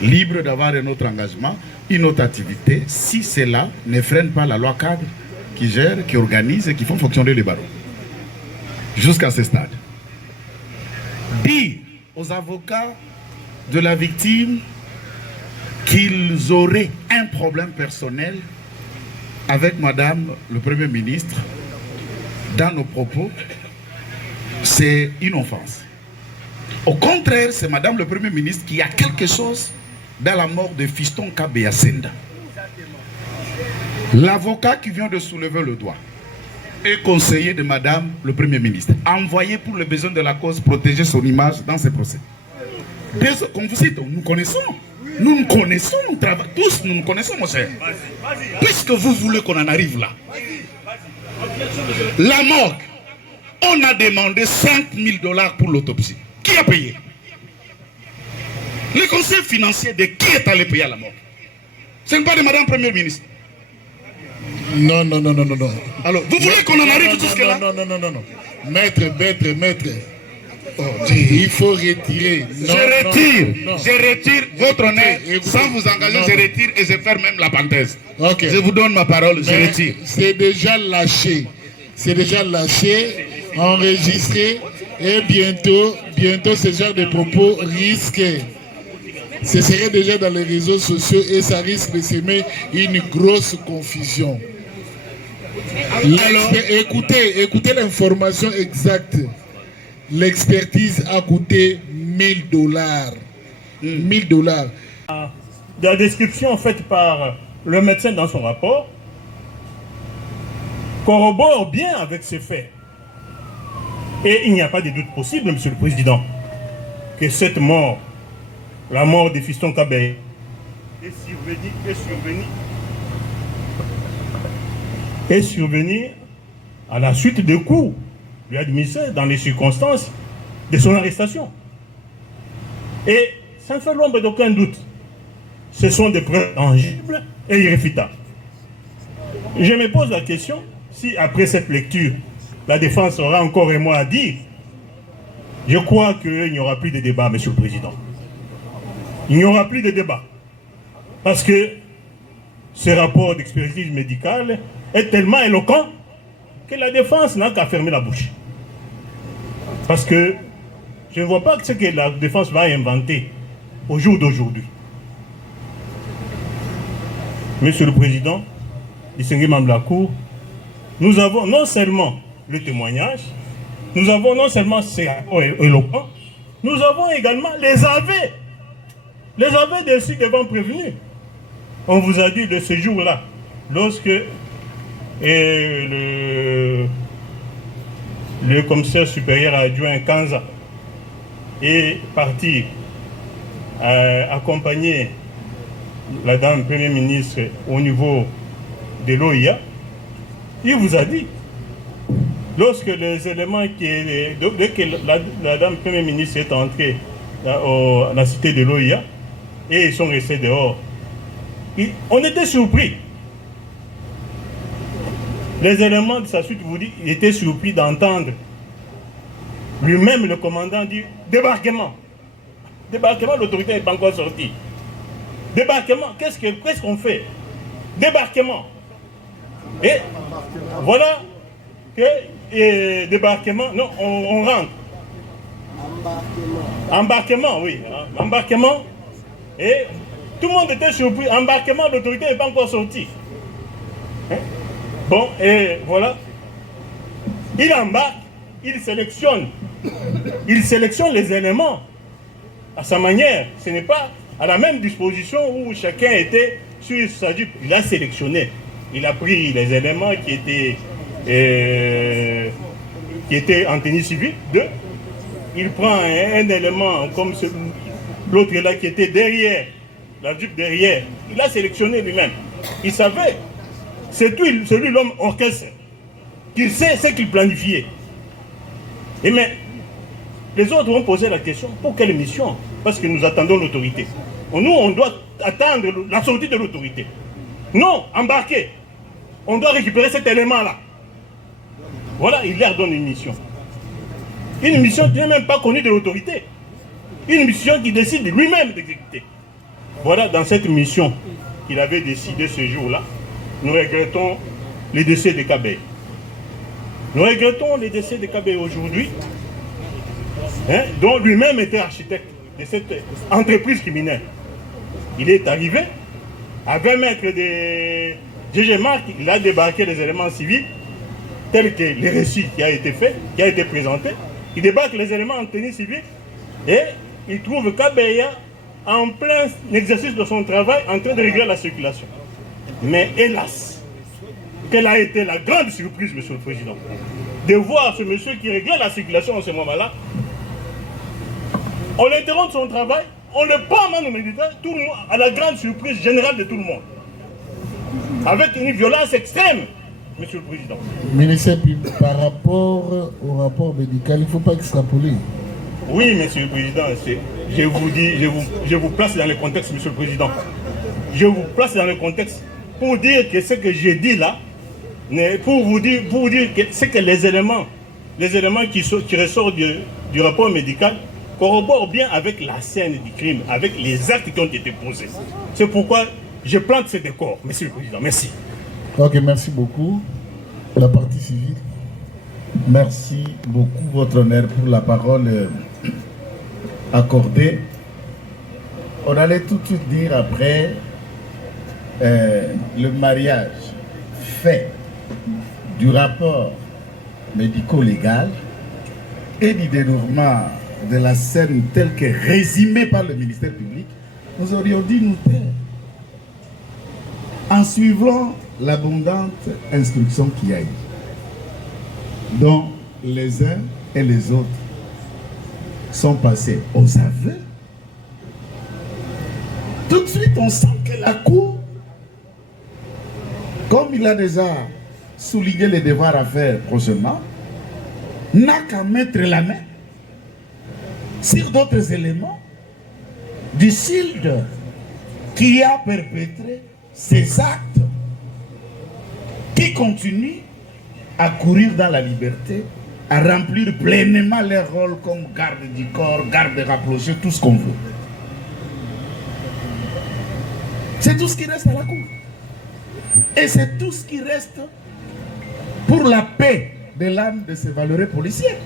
libre d'avoir un autre engagement, une autre activité, si cela ne freine pas la loi cadre qui gère, qui organise et qui font fonctionner les barreaux. Jusqu'à ce stade. Dire aux avocats de la victime qu'ils auraient un problème personnel avec Madame le Premier ministre dans nos propos, c'est une offense. Au contraire, c'est Madame le Premier ministre qui a quelque chose dans la mort de Fiston Kabea Senda. L'avocat qui vient de soulever le doigt est conseiller de Madame le Premier ministre, envoyé pour le besoin de la cause protéger son image dans ces procès. Comme vous dites, nous connaissons. Nous nous connaissons, nous travaillons tous, nous nous connaissons, mon cher. Puisque vous voulez qu'on en arrive là. La morgue, on a demandé 5 000 $ pour l'autopsie. Qui a payé? Le conseil financier de qui est allé payer à la morgue? Ce n'est pas de Madame Première ministre. Non. Alors, vous voulez qu'on en arrive jusque-là? Non. Maître. Oh, il faut retirer. Je retire votre honneur. Sans vous engager, je retire et je ferme même la parenthèse. Okay. Je vous donne ma parole, je retire. C'est déjà lâché. Enregistré. Et bientôt ce genre de propos risque. Ce serait déjà dans les réseaux sociaux et ça risque de semer une grosse confusion. Alors, écoutez l'information exacte. L'expertise a coûté 1 000 $. 1 000 $. La description faite par le médecin dans son rapport corrobore bien avec ces faits. Et il n'y a pas de doute possible, Monsieur le Président, que cette mort, la mort de Fiston Kabea, est survenue à la suite de coups lui administrés dans les circonstances de son arrestation. Et sans faire l'ombre d'aucun doute, ce sont des preuves tangibles et irréfutables. Je me pose la question, si après cette lecture, la défense aura encore un mot à dire, je crois qu'il n'y aura plus de débat, Monsieur le Président. Il n'y aura plus de débat. Parce que ce rapport d'expertise médicale est tellement éloquent que la défense n'a qu'à fermer la bouche. Parce que je ne vois pas ce que la défense va inventer au jour d'aujourd'hui. Monsieur le Président, distingué membre de la Cour, nous avons non seulement le témoignage, nous avons non seulement ces rapports éloquents, nous avons également les aveux dessus devant prévenus. On vous a dit de ce jour-là, lorsque le commissaire supérieur adjoint Kanza est parti accompagner la dame Premier ministre au niveau de l'OIA, il vous a dit, lorsque les éléments dès que la dame Premier ministre est entrée à la cité de l'OIA et ils sont restés dehors, on était surpris. Les éléments de sa suite vous dit, il était surpris d'entendre lui-même le commandant dire débarquement. Débarquement, l'autorité n'est pas encore sortie. Débarquement, qu'est-ce qu'on fait? Débarquement. Et voilà que débarquement, non, on rentre. Embarquement, oui. Embarquement. Et tout le monde était surpris. Embarquement, l'autorité n'est pas encore sortie. Bon, et voilà. Il embarque, il sélectionne les éléments à sa manière. Ce n'est pas à la même disposition où chacun était sur sa jupe. Il a sélectionné. Il a pris les éléments qui étaient en tenue civile. Il prend un élément comme l'autre là qui était derrière, la jupe derrière. Il a sélectionné lui-même. Il savait. C'est celui l'homme orchestre. Qu'il sait ce qu'il planifiait. Et mais les autres vont poser la question, pour quelle mission? Parce que nous attendons l'autorité. Nous, on doit attendre la sortie de l'autorité. Non, embarquer. On doit récupérer cet élément-là. Voilà, il leur donne une mission. Une mission qui n'est même pas connue de l'autorité. Une mission qui décide lui-même d'exécuter. Voilà, dans cette mission qu'il avait décidé ce jour-là, nous regrettons les décès de Kabé. Nous regrettons les décès de Kabé aujourd'hui, dont lui-même était architecte de cette entreprise criminelle. Il est arrivé, à 20 mètres de GG Marc, il a débarqué les éléments civils, tels que le récit qui a été fait, qui a été présenté. Il débarque les éléments en tenue civile et il trouve Kabeya en plein exercice de son travail en train de régler la circulation. Mais hélas, quelle a été la grande surprise, Monsieur le Président, de voir ce monsieur qui réglait la circulation en ce moment-là. On l'interrompt son travail, on le prend en main militaire, tout le monde, à la grande surprise générale de tout le monde. Avec une violence extrême, Monsieur le Président. Ministre, par rapport au rapport médical, il ne faut pas extrapoler. Oui, Monsieur le Président, je vous dis, je vous place dans le contexte, Monsieur le Président. Je vous place dans le contexte pour dire que ce que j'ai dit là, pour vous dire que c'est que les éléments qui ressortent du rapport médical corroborent bien avec la scène du crime, avec les actes qui ont été posés. C'est pourquoi je plante ce décor, Monsieur le Président. Merci. Ok, merci beaucoup. La partie civile. Merci beaucoup, Votre Honneur, pour la parole accordée. On allait tout de suite dire après le mariage fait du rapport médico-légal et du dénouement de la scène telle que résumée par le ministère public, nous aurions dit nous taire. En suivant l'abondante instruction qu'il y a eu, dont les uns et les autres sont passés aux aveux, tout de suite on sent que la Cour, comme il a déjà souligné les devoirs à faire prochainement, n'a qu'à mettre la main sur d'autres éléments du shield qui a perpétré ces actes, qui continuent à courir dans la liberté, à remplir pleinement leur rôle comme garde du corps, garde rapproché, tout ce qu'on veut. C'est tout ce qui reste à la Cour. Et c'est tout ce qui reste pour la paix de l'âme de ces valeureux policiers.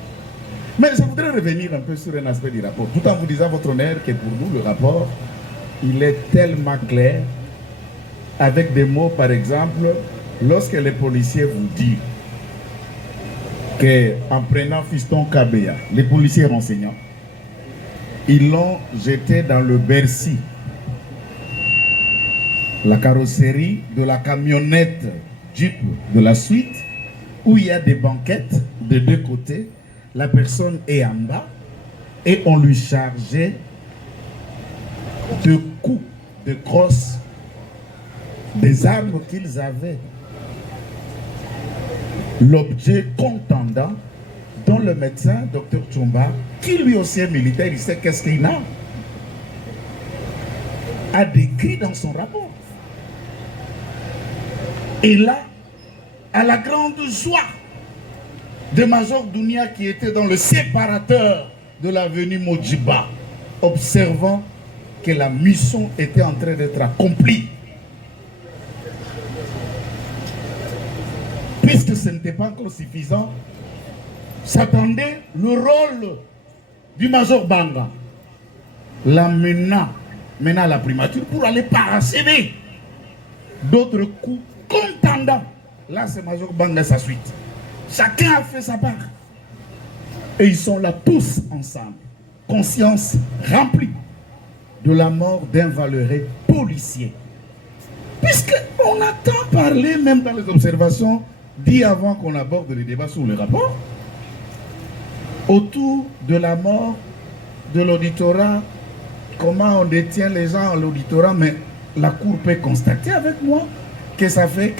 Mais je voudrais revenir un peu sur un aspect du rapport, tout en vous disant, Votre Honneur, que pour nous, le rapport, il est tellement clair, avec des mots, par exemple, lorsque les policiers vous disent qu'en prenant Fiston Kabeya, les policiers renseignants, ils l'ont jeté dans le Bercy, la carrosserie de la camionnette Jeep de la suite, où il y a des banquettes de deux côtés, la personne est en bas et on lui chargeait de coups de crosse des armes qu'ils avaient. L'objet contendant dont le médecin, Dr Tchumba, qui lui aussi est militaire, il sait qu'est-ce qu'il a décrit dans son rapport. Et là, à la grande joie de Major Dounia qui était dans le séparateur de l'avenue Modjiba, observant que la mission était en train d'être accomplie. Puisque ce n'était pas encore suffisant, s'attendait le rôle du Major Banga, l'amenant à la primature pour aller parasiter d'autres coups contendants. Là, c'est Major Banga et sa suite. Chacun a fait sa part. Et ils sont là tous ensemble, conscience remplie de la mort d'un valeureux policier. Puisqu'on a tant parlé, même dans les observations, dit avant qu'on aborde les débats sur le rapport, autour de la mort de l'auditorat, comment on détient les gens à l'auditorat, mais la Cour peut constater avec moi que ça fait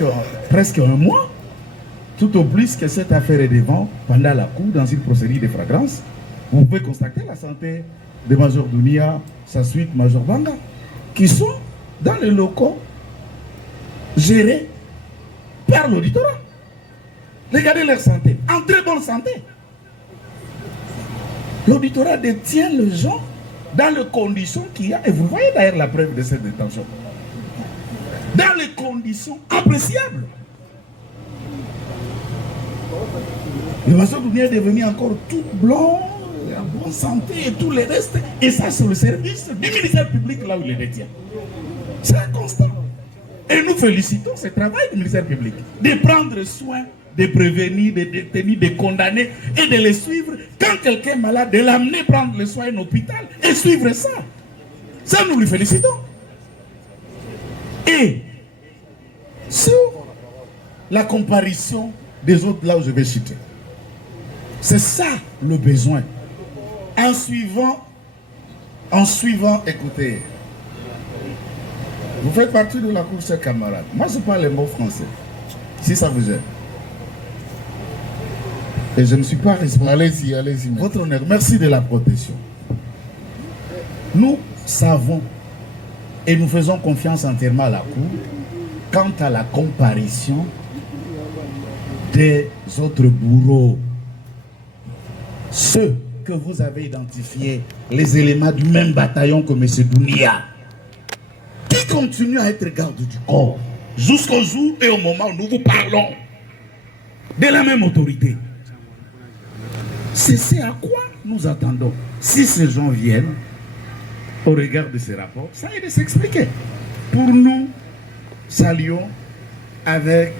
presque un mois, tout au plus que cette affaire est devant pendant la Cour dans une procédure de flagrance. Vous pouvez constater la santé de Major Dounia, sa suite Major Banga, qui sont dans les locaux gérés par l'auditorat. Regardez leur santé, en très bonne santé. L'auditorat détient les gens dans les conditions qu'il y a, et vous voyez d'ailleurs la preuve de cette détention, dans les conditions appréciables. Le Massoudou est devenu encore tout blanc, en bonne santé et tout le reste, et ça c'est le service du ministère public là où il le détient. C'est un constat. Et nous félicitons ce travail du ministère public, de prendre soin, de prévenir, de détenir, de condamner et de les suivre. Quand quelqu'un est malade, de l'amener prendre le soin à un hôpital et suivre ça. Ça, nous le félicitons. Et sur la comparution des autres là où je vais citer, c'est ça le besoin. En suivant, écoutez, vous faites partie de la cour, chers camarades. Moi, je parle les mots français, si ça vous aide. Et je ne suis pas responsable. Allez-y, allez-y. Votre honneur, merci de la protection. Nous savons et nous faisons confiance entièrement à la Cour quant à la comparution des autres bourreaux. Ceux que vous avez identifiés, les éléments du même bataillon que M. Dounia, qui continuent à être garde du corps jusqu'au jour et au moment où nous vous parlons de la même autorité. C'est ce à quoi nous attendons. Si ces gens viennent, au regard de ces rapports, ça aide de s'expliquer. Pour nous, saluons avec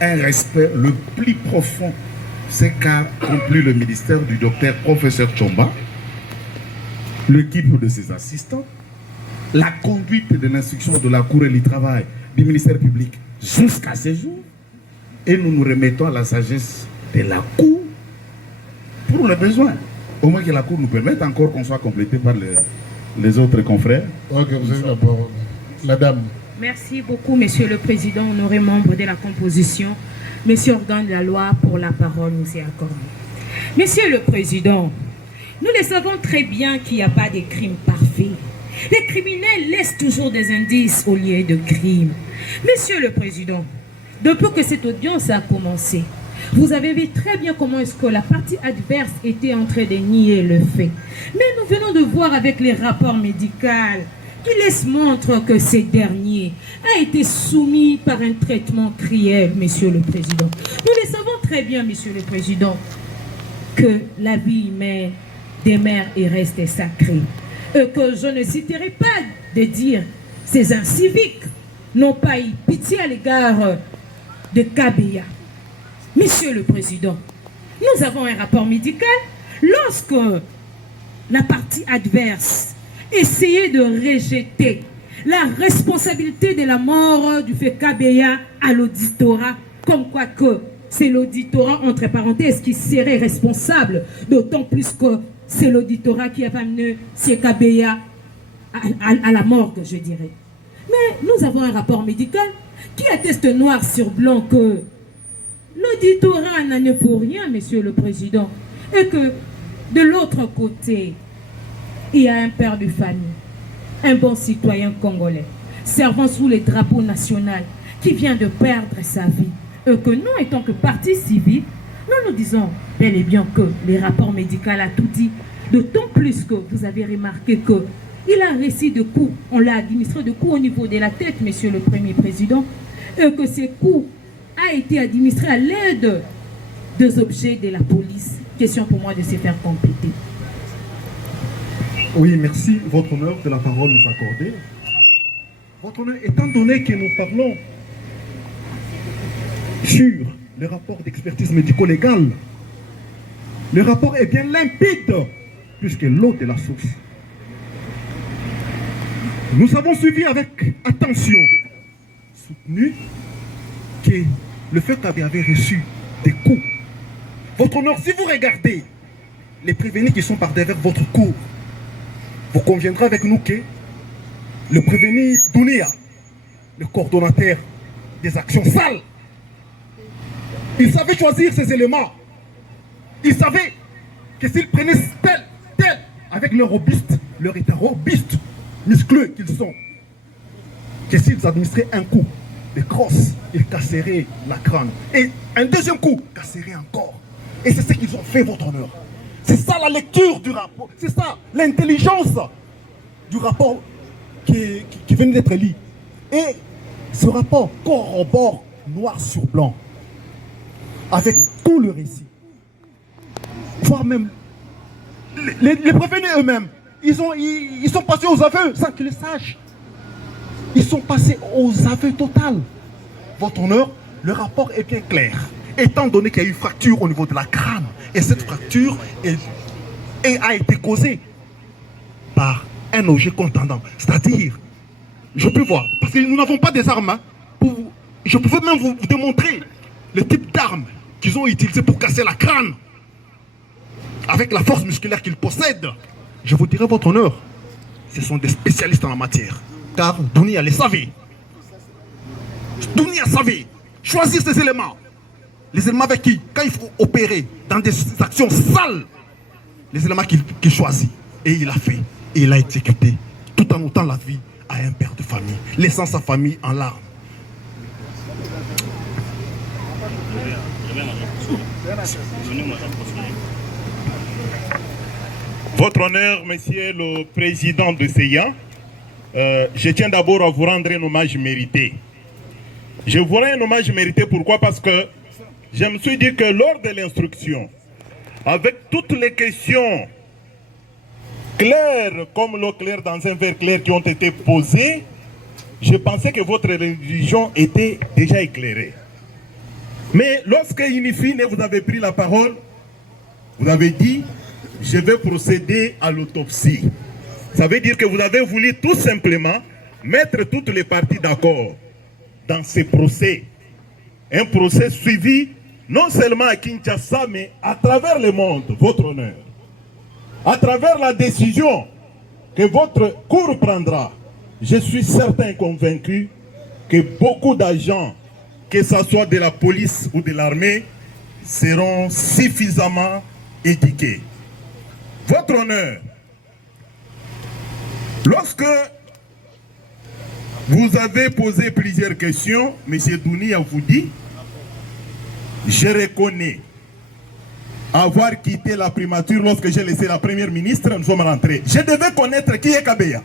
un respect le plus profond ce qu'a accompli le ministère du docteur professeur Tchomba, l'équipe de ses assistants, la conduite de l'instruction de la Cour et du travail du ministère public jusqu'à ce jour, et nous nous remettons à la sagesse de la Cour pour le besoin. Au moins que la Cour nous permette encore qu'on soit complété par les autres confrères. Ok, vous avez la parole. La dame. Merci beaucoup, Monsieur le Président, honoré membre de la composition. Monsieur organe de la loi, pour la parole nous est accordée. Monsieur le Président, nous le savons très bien qu'il n'y a pas de crime parfait. Les criminels laissent toujours des indices au lieu de crimes. Monsieur le Président, depuis que cette audience a commencé, vous avez vu très bien comment est-ce que la partie adverse était en train de nier le fait. Mais nous venons de voir avec les rapports médicaux qui laissent montre que ce dernier a été soumis par un traitement cruel, Monsieur le Président. Nous le savons très bien, Monsieur le Président, que la vie humaine demeure et reste sacrée. Et que je ne citerai pas de dire ces inciviques n'ont pas eu pitié à l'égard de Kabeya. Monsieur le Président, nous avons un rapport médical. Lorsque la partie adverse essayait de rejeter la responsabilité de la mort du fait Kabeya à l'auditorat, comme quoi que c'est l'auditorat, entre parenthèses, qui serait responsable, d'autant plus que c'est l'auditorat qui a amené M. Kabeya à la morgue, je dirais. Mais nous avons un rapport médical qui atteste noir sur blanc que l'auditorat n'en est pour rien, Monsieur le Président, et que de l'autre côté, il y a un père de famille, un bon citoyen congolais, servant sous les drapeaux national, qui vient de perdre sa vie, et que nous, étant que partie civile, nous nous disons bel et bien que les rapports médicaux a tout dit, d'autant plus que vous avez remarqué que il a reçu de coups, on l'a administré de coups au niveau de la tête, Monsieur le Premier Président, et que ces coups a été administré à l'aide des objets de la police. Question pour moi de se faire compléter. Oui, merci, Votre Honneur, de la parole nous accorder. Votre Honneur, étant donné que nous parlons sur le rapport d'expertise médico-légale, le rapport est bien limpide, puisque l'eau est la source. Nous avons suivi avec attention, soutenu, que le fait qu'avait reçu des coups. Votre Honneur, si vous regardez les prévenus qui sont par derrière votre cour, vous conviendrez avec nous que le prévenu Dounia, le coordonnateur des actions sales, il savait choisir ses éléments. Il savait que s'ils prenaient tel, avec leur robuste, leur état robuste, muscleux qu'ils sont, que s'ils administraient un coup de crosse, ils casseraient la crâne. Et un deuxième coup, casserait encore. Et c'est ce qu'ils ont fait, Votre Honneur. C'est ça la lecture du rapport. C'est ça l'intelligence du rapport qui venait d'être lu. Et ce rapport corrobore noir sur blanc avec tout le récit. Voire même les prévenus eux-mêmes, ils sont passés aux aveux sans qu'ils le sachent. Ils sont passés aux aveux total. Votre honneur, le rapport est bien clair. Étant donné qu'il y a eu une fracture au niveau de la crâne, et cette fracture a été causée par un objet contendant. C'est-à-dire, je peux voir, parce que nous n'avons pas des armes, hein, je pouvais même vous démontrer le type d'armes qu'ils ont utilisé pour casser la crâne, avec la force musculaire qu'ils possèdent. Je vous dirai votre honneur, ce sont des spécialistes en la matière. Car Dounia les savait. Dounia savait choisir ces éléments. Les éléments avec qui, quand il faut opérer dans des actions sales, les éléments qu'il choisit. Et il a fait. Et il a exécuté. Tout en ôtant la vie à un père de famille, laissant sa famille en larmes. Votre honneur, monsieur le président de CEIA, je tiens d'abord à vous rendre un hommage mérité. Je vous rends un hommage mérité, pourquoi? Parce que je me suis dit que lors de l'instruction, avec toutes les questions claires comme l'eau claire dans un verre clair qui ont été posées, je pensais que votre religion était déjà éclairée. Mais lorsque, in fine, vous avez pris la parole, vous avez dit, je vais procéder à l'autopsie. Ça veut dire que vous avez voulu tout simplement mettre toutes les parties d'accord dans ce procès. Un procès suivi non seulement à Kinshasa, mais à travers le monde, votre honneur. À travers la décision que votre cour prendra, je suis certain et convaincu que beaucoup d'agents, que ce soit de la police ou de l'armée, seront suffisamment éduqués. Votre honneur, lorsque vous avez posé plusieurs questions, M. Dounia vous dit, je reconnais avoir quitté la primature lorsque j'ai laissé la première ministre, nous sommes rentrés. Je devais connaître qui est Kabeya.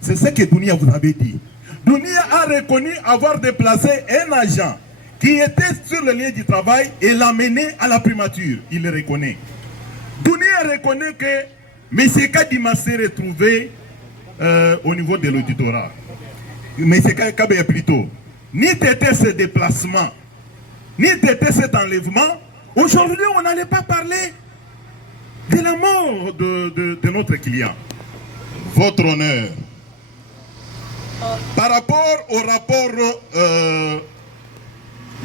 C'est ce que Dounia vous avait dit. Dounia a reconnu avoir déplacé un agent qui était sur le lieu du travail et l'a mené à la primature. Il le reconnaît. Dounia reconnaît que M. Kadima s'est retrouvé au niveau de l'auditorat. M. Kabeya plutôt. Ni t'était ce déplacement, ni t'était cet enlèvement. Aujourd'hui, on n'allait pas parler de la mort de notre client. Votre honneur. Par rapport au rapport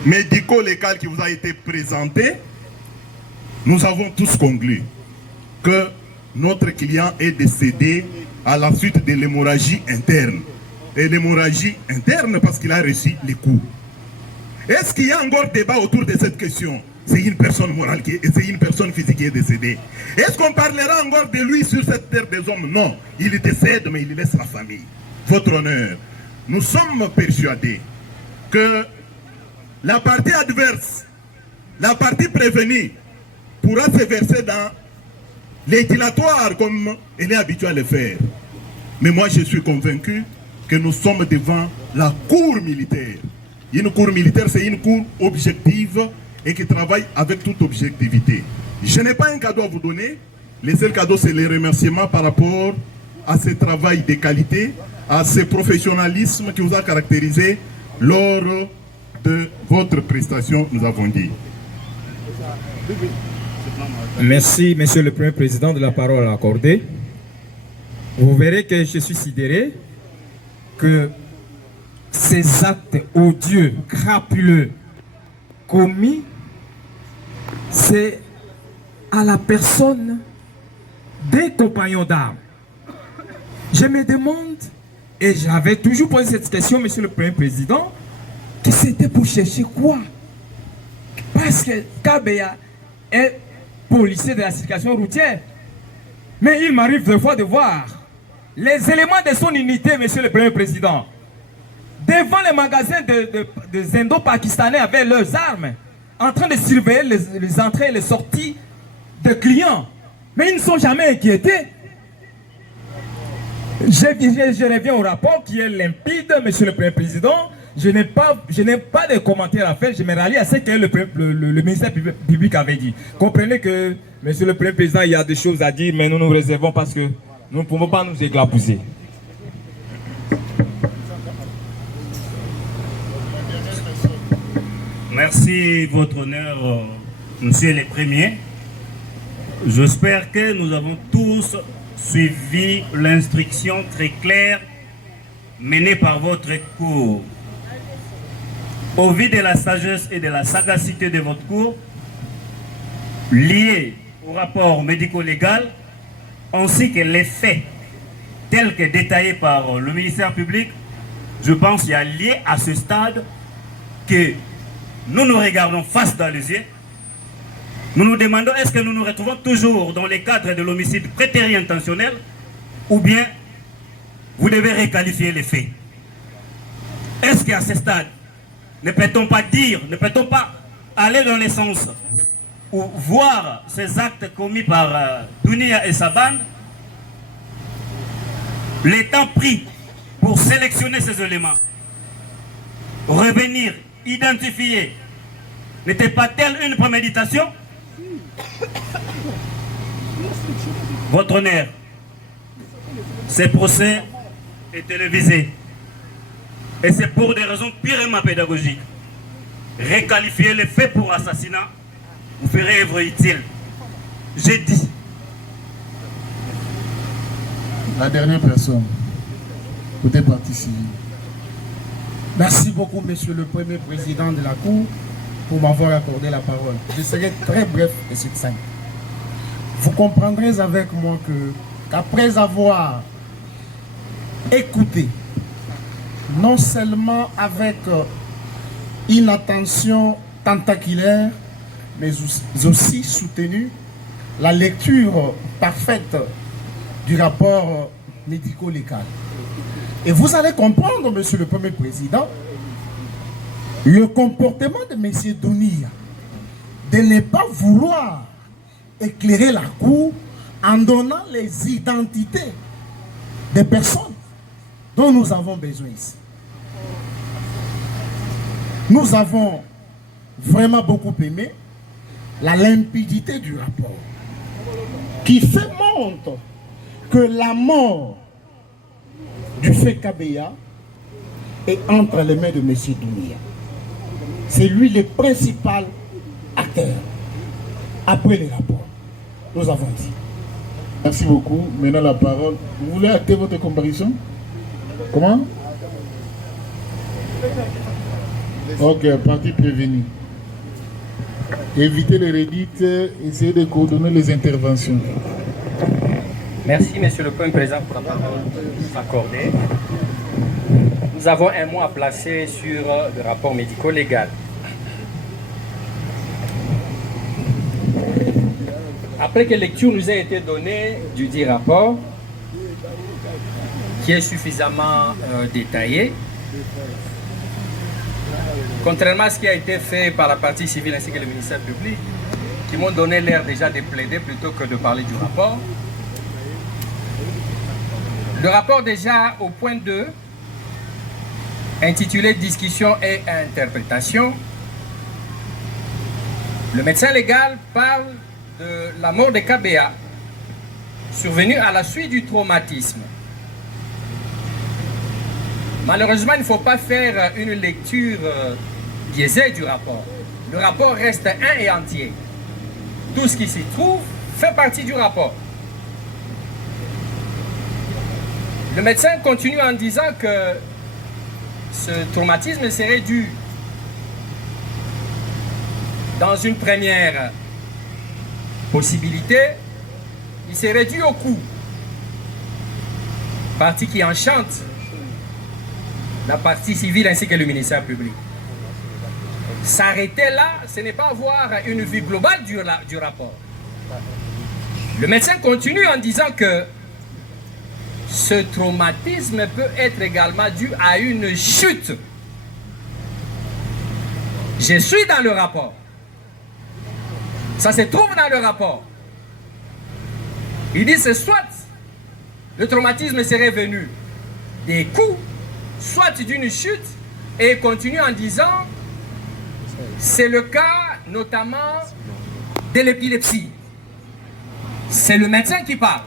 médico-légal qui vous a été présenté, nous avons tous conclu que notre client est décédé à la suite de l'hémorragie interne. Et l'hémorragie interne parce qu'il a reçu les coups. Est-ce qu'il y a encore débat autour de cette question? C'est une personne morale et c'est une personne physique qui est décédée. Est-ce qu'on parlera encore de lui sur cette terre des hommes? Non, il décède mais il laisse la famille. Votre honneur, nous sommes persuadés que la partie adverse, la partie prévenue, pourra se verser dans les dilatoires comme elle est habituée à le faire. Mais moi je suis convaincu que nous sommes devant la cour militaire. Une cour militaire, c'est une cour objective et qui travaille avec toute objectivité. Je n'ai pas un cadeau à vous donner. Le seul cadeau, c'est les remerciements par rapport à ce travail de qualité, à ce professionnalisme qui vous a caractérisé lors de votre prestation, nous avons dit. Merci, Monsieur le Premier Président, de la parole accordée. Vous verrez que je suis sidéré que ces actes odieux, crapuleux, commis, c'est à la personne des compagnons d'armes. Je me demande, et j'avais toujours posé cette question, Monsieur le Premier Président, que c'était pour chercher quoi? Parce que Kabeya est policier de la circulation routière. Mais il m'arrive des fois de voir les éléments de son unité, Monsieur le Premier Président, devant les magasins des Indo-Pakistanais avec leurs armes, en train de surveiller les entrées et les sorties de clients. Mais ils ne sont jamais inquiétés. Je reviens au rapport qui est limpide, Monsieur le Premier Président. Je n'ai pas de commentaires à faire. Je me rallie à ce que le ministère public avait dit. Comprenez que, Monsieur le Premier Président, il y a des choses à dire, mais nous nous réservons parce que nous ne pouvons pas nous éclabousser. Merci, Votre Honneur, Monsieur le Premier. J'espère que nous avons tous suivi l'instruction très claire menée par votre cour. Au vu de la sagesse et de la sagacité de votre cour, liés au rapport médico-légal, ainsi que les faits tels que détaillés par le ministère public, je pense qu'il y a lié à ce stade que nous nous regardons face dans les yeux. Nous nous demandons est-ce que nous nous retrouvons toujours dans les cadres de l'homicide prétérien intentionnel ou bien vous devez requalifier les faits. Est-ce qu'à ce stade, ne peut-on pas dire, ne peut-on pas aller dans le sens ou voir ces actes commis par Dounia et sa bande, le temps pris pour sélectionner ces éléments, revenir, identifier, n'était pas-elle une préméditation? Votre Honneur, ce procès est télévisé et c'est pour des raisons purement pédagogiques. Requalifier les faits pour assassinat vous ferez œuvre utile. J'ai dit. La dernière personne, côté partie civile. Merci beaucoup, Monsieur le Premier Président de la Cour, pour m'avoir accordé la parole. Je serai très bref et succinct. Vous comprendrez avec moi qu'après avoir écouté, non seulement avec une attention tentaculaire, mais aussi soutenu la lecture parfaite du rapport médico-légal. Et vous allez comprendre, Monsieur le Premier Président, le comportement de M. Dounia de ne pas vouloir éclairer la Cour en donnant les identités des personnes dont nous avons besoin ici. Nous avons vraiment beaucoup aimé la limpidité du rapport qui fait montre que la mort du fait Kabeya est entre les mains de M. Dounia. C'est lui le principal acteur. Après les rapports, nous avons dit. Merci beaucoup. Maintenant la parole. Vous voulez acter votre comparution? Comment? Ok, partie prévenue. Évitez les redites, essayez de coordonner les interventions. Merci, Monsieur le Premier Président, pour la parole accordée. Nous avons un mot à placer sur le rapport médico-légal. Après que lecture nous a été donnée du dit rapport, qui est suffisamment détaillé, contrairement à ce qui a été fait par la partie civile ainsi que le ministère public, qui m'ont donné l'air déjà de plaider plutôt que de parler du rapport. Le rapport déjà au point 2, intitulé « Discussion et interprétation », le médecin légal parle de la mort de Kabeya, survenue à la suite du traumatisme. Malheureusement, il ne faut pas faire une lecture biaisée du rapport. Le rapport reste un et entier. Tout ce qui s'y trouve fait partie du rapport. Le médecin continue en disant que ce traumatisme serait dû, dans une première possibilité, il serait dû au coup. Partie qui enchante la partie civile ainsi que le ministère public. S'arrêter là, ce n'est pas avoir une vue globale du rapport. Le médecin continue en disant que ce traumatisme peut être également dû à une chute. Je suis dans le rapport. Ça se trouve dans le rapport. Il dit c'est soit le traumatisme serait venu des coups, soit d'une chute, et il continue en disant, c'est le cas notamment de l'épilepsie. C'est le médecin qui parle.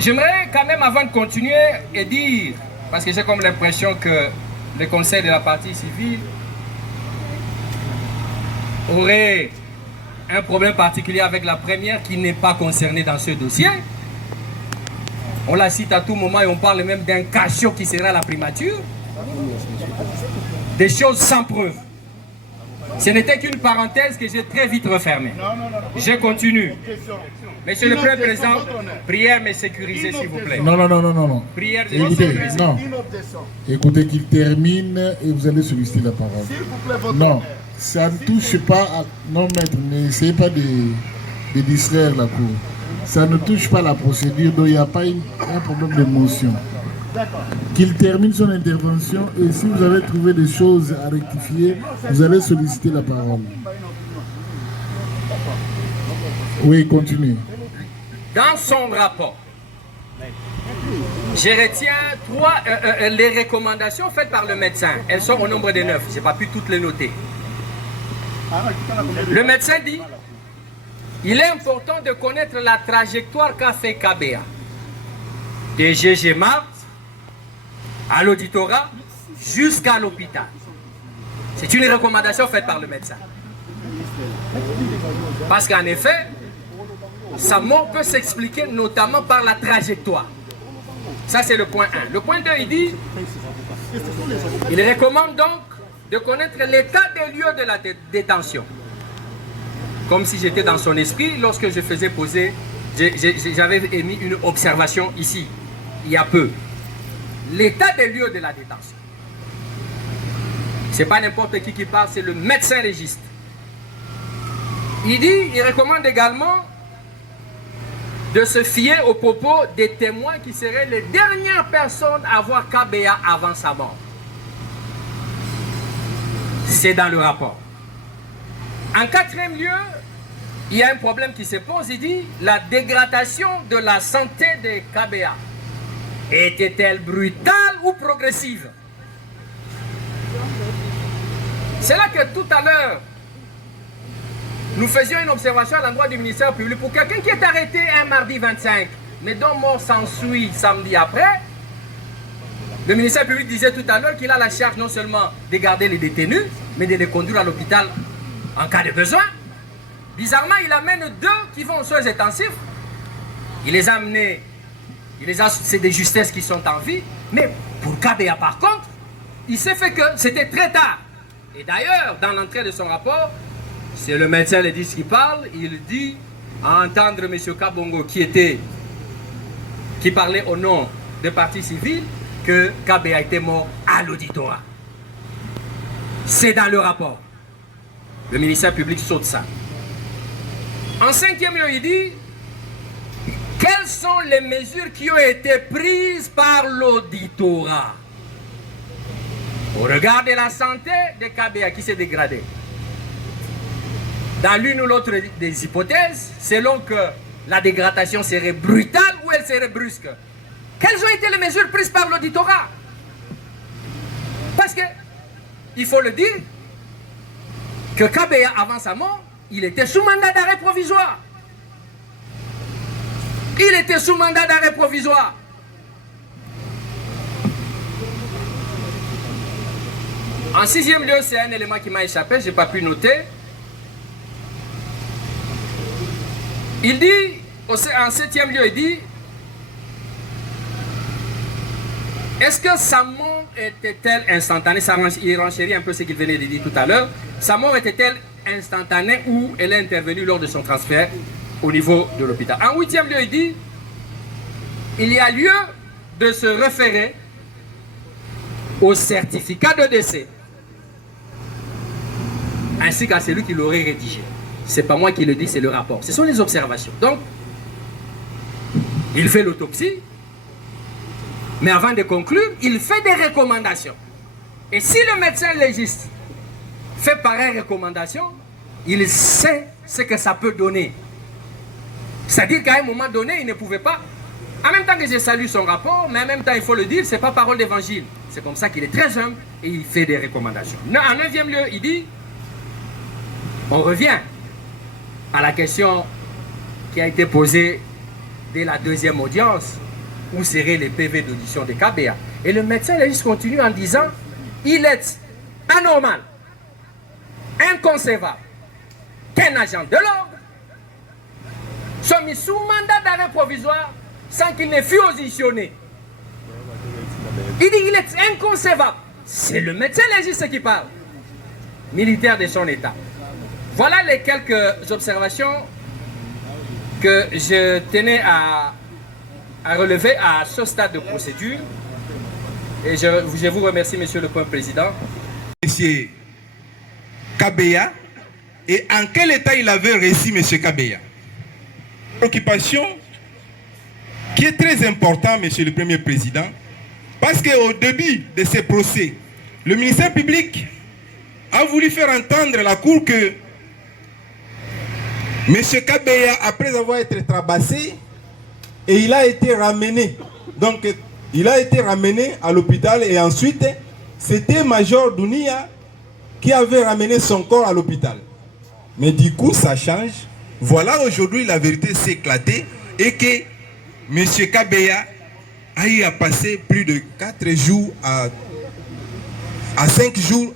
J'aimerais quand même, avant de continuer, et dire, parce que j'ai comme l'impression que le conseil de la partie civile aurait un problème particulier avec la première qui n'est pas concernée dans ce dossier. On la cite à tout moment et on parle même d'un cachot qui sera la primature. Des choses sans preuve. Ce n'était qu'une parenthèse que j'ai très vite refermée. Je continue. Monsieur le Premier Président, prière mais sécurisée s'il vous plaît. Non. Prière de Écoutez, sécurisée. non. Écoutez qu'il termine et vous allez solliciter la parole. Non, ça ne touche pas à... Non, maître, n'essayez pas de distraire la Cour. Ça ne touche pas la procédure, donc il n'y a pas un problème de motion. Qu'il termine son intervention et si vous avez trouvé des choses à rectifier, vous allez solliciter la parole. Oui, continuez. Dans son rapport, je retiens les recommandations faites par le médecin. Elles sont au nombre de 9. Je n'ai pas pu toutes les noter. Le médecin dit, il est important de connaître la trajectoire qu'a fait KBA. De GG Mart à l'auditorat jusqu'à l'hôpital. C'est une recommandation faite par le médecin. Parce qu'en effet, sa mort peut s'expliquer notamment par la trajectoire. Ça, c'est le point 1. Le point 2, il dit, il recommande donc de connaître l'état des lieux de la détention. Comme si j'étais dans son esprit, lorsque je faisais poser, j'avais émis une observation ici, il y a peu. L'état des lieux de la détention. Ce n'est pas n'importe qui parle, c'est le médecin légiste. Il recommande également de se fier aux propos des témoins qui seraient les dernières personnes à voir KBA avant sa mort. C'est dans le rapport. En quatrième lieu, il y a un problème qui se pose, il dit la dégradation de la santé de KBA. Était-elle brutale ou progressive? C'est là que tout à l'heure, nous faisions une observation à l'endroit du ministère public pour quelqu'un qui est arrêté un mardi 25, mais dont mort s'ensuit samedi après. Le ministère public disait tout à l'heure qu'il a la charge non seulement de garder les détenus, mais de les conduire à l'hôpital en cas de besoin. Bizarrement, il amène 2 qui vont aux soins intensifs. Il les a amenés, c'est des justesses qui sont en vie, mais pour KBA par contre, il s'est fait que c'était très tard. Et d'ailleurs, dans l'entrée de son rapport, c'est le médecin légiste qui parle, il dit, à entendre M. Kabongo qui parlait au nom de parti civil, que KBA était mort à l'auditorat. C'est dans le rapport. Le ministère public saute ça. En 5e lieu, il dit, quelles sont les mesures qui ont été prises par l'auditorat au regard de la santé de KBA qui s'est dégradée? Dans l'une ou l'autre des hypothèses, selon que la dégradation serait brutale ou elle serait brusque. Quelles ont été les mesures prises par l'auditorat? Parce que, il faut le dire, que KBA, avant sa mort, il était sous mandat d'arrêt provisoire. Il était sous mandat d'arrêt provisoire. En 6e lieu, c'est un élément qui m'a échappé, je n'ai pas pu noter. Il dit, en 7e lieu, il dit, est-ce que sa mort était-elle instantanée? Il renchérit un peu ce qu'il venait de dire tout à l'heure. Sa mort était-elle instantanée ou elle est intervenue lors de son transfert au niveau de l'hôpital? En 8e lieu, il dit, il y a lieu de se référer au certificat de décès ainsi qu'à celui qui l'aurait rédigé. Ce n'est pas moi qui le dis, c'est le rapport. Ce sont les observations. Donc, il fait l'autopsie, mais avant de conclure, il fait des recommandations. Et si le médecin légiste fait pareille recommandation, il sait ce que ça peut donner. C'est-à-dire qu'à un moment donné, il ne pouvait pas. En même temps que je salue son rapport, mais en même temps, il faut le dire, ce n'est pas parole d'évangile. C'est comme ça qu'il est très humble et il fait des recommandations. En neuvième lieu, il dit, on revient à la question qui a été posée dès la deuxième audience, où seraient les PV d'audition des KBA. Et le médecin légiste continue en disant, il est anormal, inconcevable, qu'un agent de l'ordre soit mis sous mandat d'arrêt provisoire sans qu'il ne fût auditionné. Il dit qu'il est inconcevable. C'est le médecin légiste qui parle, militaire de son état. Voilà les quelques observations que je tenais à relever à ce stade de procédure. Et je vous remercie, Monsieur le Premier Président. Monsieur Kabeya, et en quel état il avait réussi Monsieur Kabeya? Préoccupation qui est très important, Monsieur le Premier Président, parce qu'au début de ces procès, le ministère public a voulu faire entendre à la Cour que Monsieur Kabeya, après avoir été tabassé, et il a été ramené. Donc, il a été ramené à l'hôpital et ensuite, c'était Major Dounia qui avait ramené son corps à l'hôpital. Mais du coup, ça change. Voilà, aujourd'hui, la vérité s'est éclatée et que M. Kabeya a eu à passer plus de 4 jours à 5 jours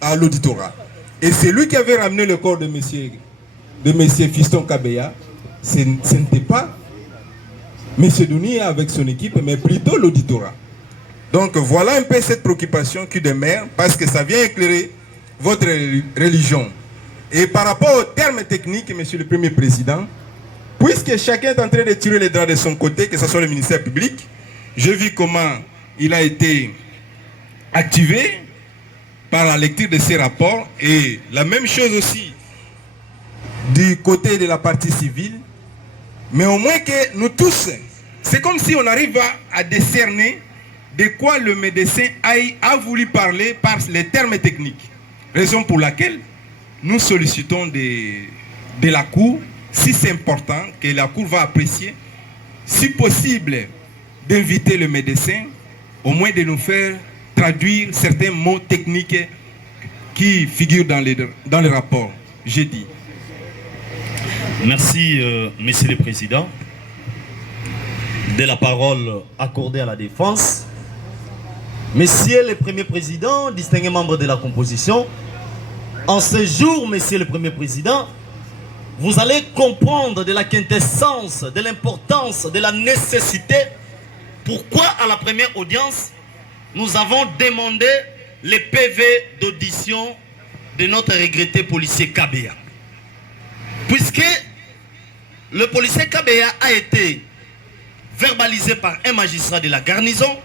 à l'auditorat. Et c'est lui qui avait ramené le corps de M. Fiston Kabeya. Ce n'était pas M. Dounia avec son équipe, mais plutôt l'auditorat. Donc voilà un peu cette préoccupation qui demeure, parce que ça vient éclairer votre religion. Et par rapport aux termes techniques, Monsieur le Premier Président, puisque chacun est en train de tirer les draps de son côté, que ce soit le ministère public, j'ai vu comment il a été activé par la lecture de ces rapports, et la même chose aussi du côté de la partie civile, mais au moins que nous tous, c'est comme si on arrive à décerner de quoi le médecin a voulu parler par les termes techniques. Raison pour laquelle nous sollicitons de la Cour, si c'est important, que la Cour va apprécier, si possible, d'inviter le médecin, au moins de nous faire traduire certains mots techniques qui figurent dans les rapports. J'ai dit. Merci, Monsieur le Président, de la parole accordée à la défense. Monsieur le Premier Président, distingués membres de la composition, en ce jour, Monsieur le Premier Président, vous allez comprendre de la quintessence, de l'importance, de la nécessité, pourquoi à la première audience, nous avons demandé les PV d'audition de notre regretté policier Kabeya. Puisque le policier Kabeya a été verbalisé par un magistrat de la garnison,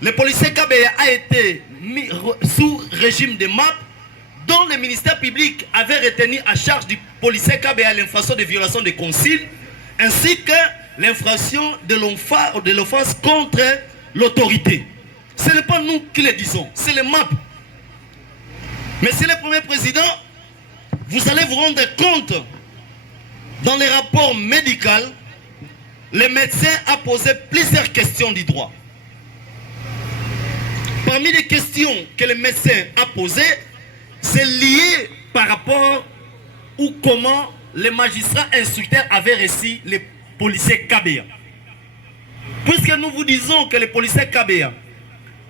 le policier Kabeya a été mis sous régime de MAP, dont le ministère public avait retenu à charge du policier Kabeya l'infraction de violation de consigne, ainsi que l'infraction de l'offense contre l'autorité. Ce n'est pas nous qui le disons, c'est le MAP. Monsieur le Premier Président, vous allez vous rendre compte, dans les rapports médicaux, le médecin a posé plusieurs questions du droit. Parmi les questions que le médecin a posées, c'est lié par rapport ou comment les magistrats instructeurs avaient reçu les policiers Kabeya. Puisque nous vous disons que le policier Kabeya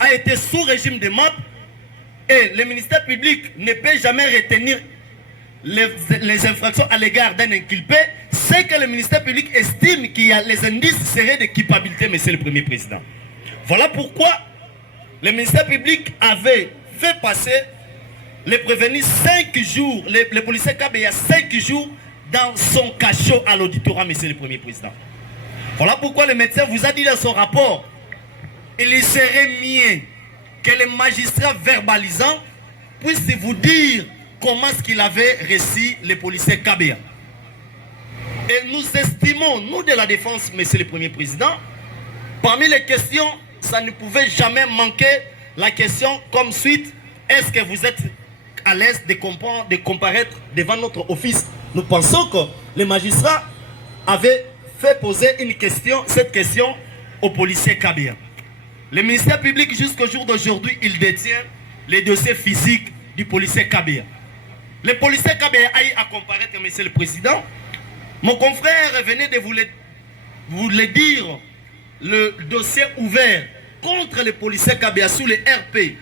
a été sous régime de MAP et le ministère public ne peut jamais retenir les infractions à l'égard d'un inculpé, c'est que le ministère public estime qu'il y a les indices seraient de culpabilité, Monsieur le Premier Président. Voilà pourquoi le ministère public avait fait passer les prévenus 5 jours, les policiers Kabeya 5 jours dans son cachot à l'auditorat, Monsieur le Premier Président. Voilà pourquoi le médecin vous a dit dans son rapport, il serait mieux que les magistrats verbalisants puissent vous dire comment est-ce qu'il avait reçu les policiers Kabeya. Et nous estimons, nous de la défense, Monsieur le Premier Président, parmi les questions, ça ne pouvait jamais manquer la question comme suite, est-ce que vous êtes à l'aise de comparaître devant notre office? Nous pensons que les magistrats avait fait poser cette question au policier Kabia. Le ministère public, jusqu'au jour d'aujourd'hui, il détient les dossiers physiques du policier Kabia. Le policier Kabia a eu à comparaître, monsieur le président. Mon confrère venait de vous le dire, le dossier ouvert contre le policier Kabia sous le RP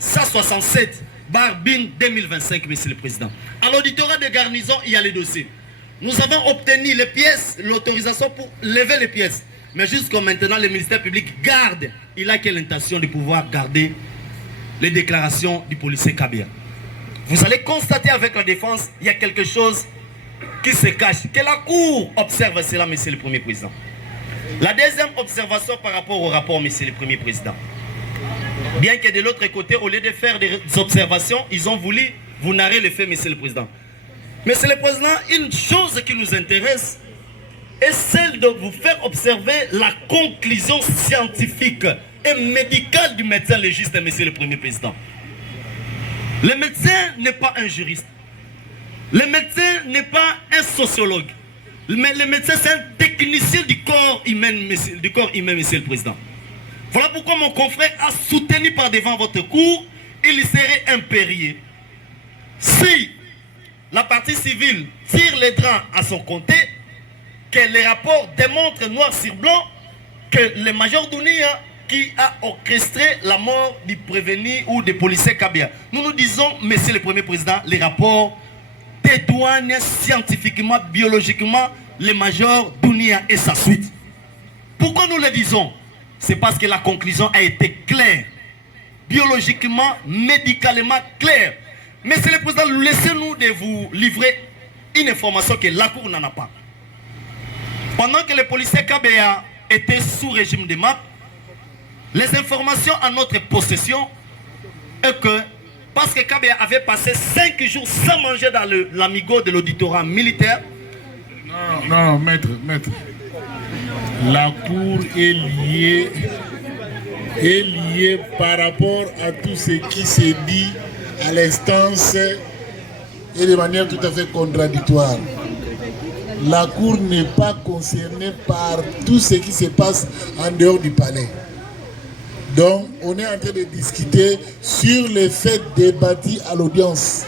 11-167/BIN 2025, monsieur le président. À l'auditorat de garnison, il y a les dossiers. Nous avons obtenu les pièces, l'autorisation pour lever les pièces. Mais jusqu'à maintenant, le ministère public garde. Il a quelle intention de pouvoir garder les déclarations du policier Kabia. Vous allez constater avec la défense, il y a quelque chose qui se cache. Que la Cour observe cela, monsieur le Premier Président. La deuxième observation par rapport au rapport, monsieur le Premier Président. Bien que de l'autre côté, au lieu de faire des observations, ils ont voulu vous narrer les faits, monsieur le Président. Monsieur le Président, une chose qui nous intéresse est celle de vous faire observer la conclusion scientifique et médicale du médecin légiste, monsieur le Premier Président. Le médecin n'est pas un juriste. Le médecin n'est pas un sociologue. Mais le médecin, c'est un technicien du corps humain, monsieur le Président. Voilà pourquoi mon confrère a soutenu par devant votre cour, il serait impérieux. Si la partie civile tire les draps à son côté, que les rapports démontrent noir sur blanc que le major Dounia qui a orchestré la mort du prévenu ou des policiers Kabia. Nous nous disons, monsieur le Premier Président, les rapports témoignent scientifiquement, biologiquement, le major Dounia et sa suite. Pourquoi nous le disons? C'est parce que la conclusion a été claire, biologiquement, médicalement claire. Monsieur le Président, laissez-nous de vous livrer une information que la Cour n'en a pas. Pendant que les policiers Kabia étaient sous régime de MAP, les informations à notre possession est que, parce que Kabia avait passé 5 jours sans manger dans l'amigo de l'auditorat militaire. Non, maître. La Cour est liée par rapport à tout ce qui s'est dit à l'instance et de manière tout à fait contradictoire. La Cour n'est pas concernée par tout ce qui se passe en dehors du palais. Donc, on est en train de discuter sur les faits débattus à l'audience.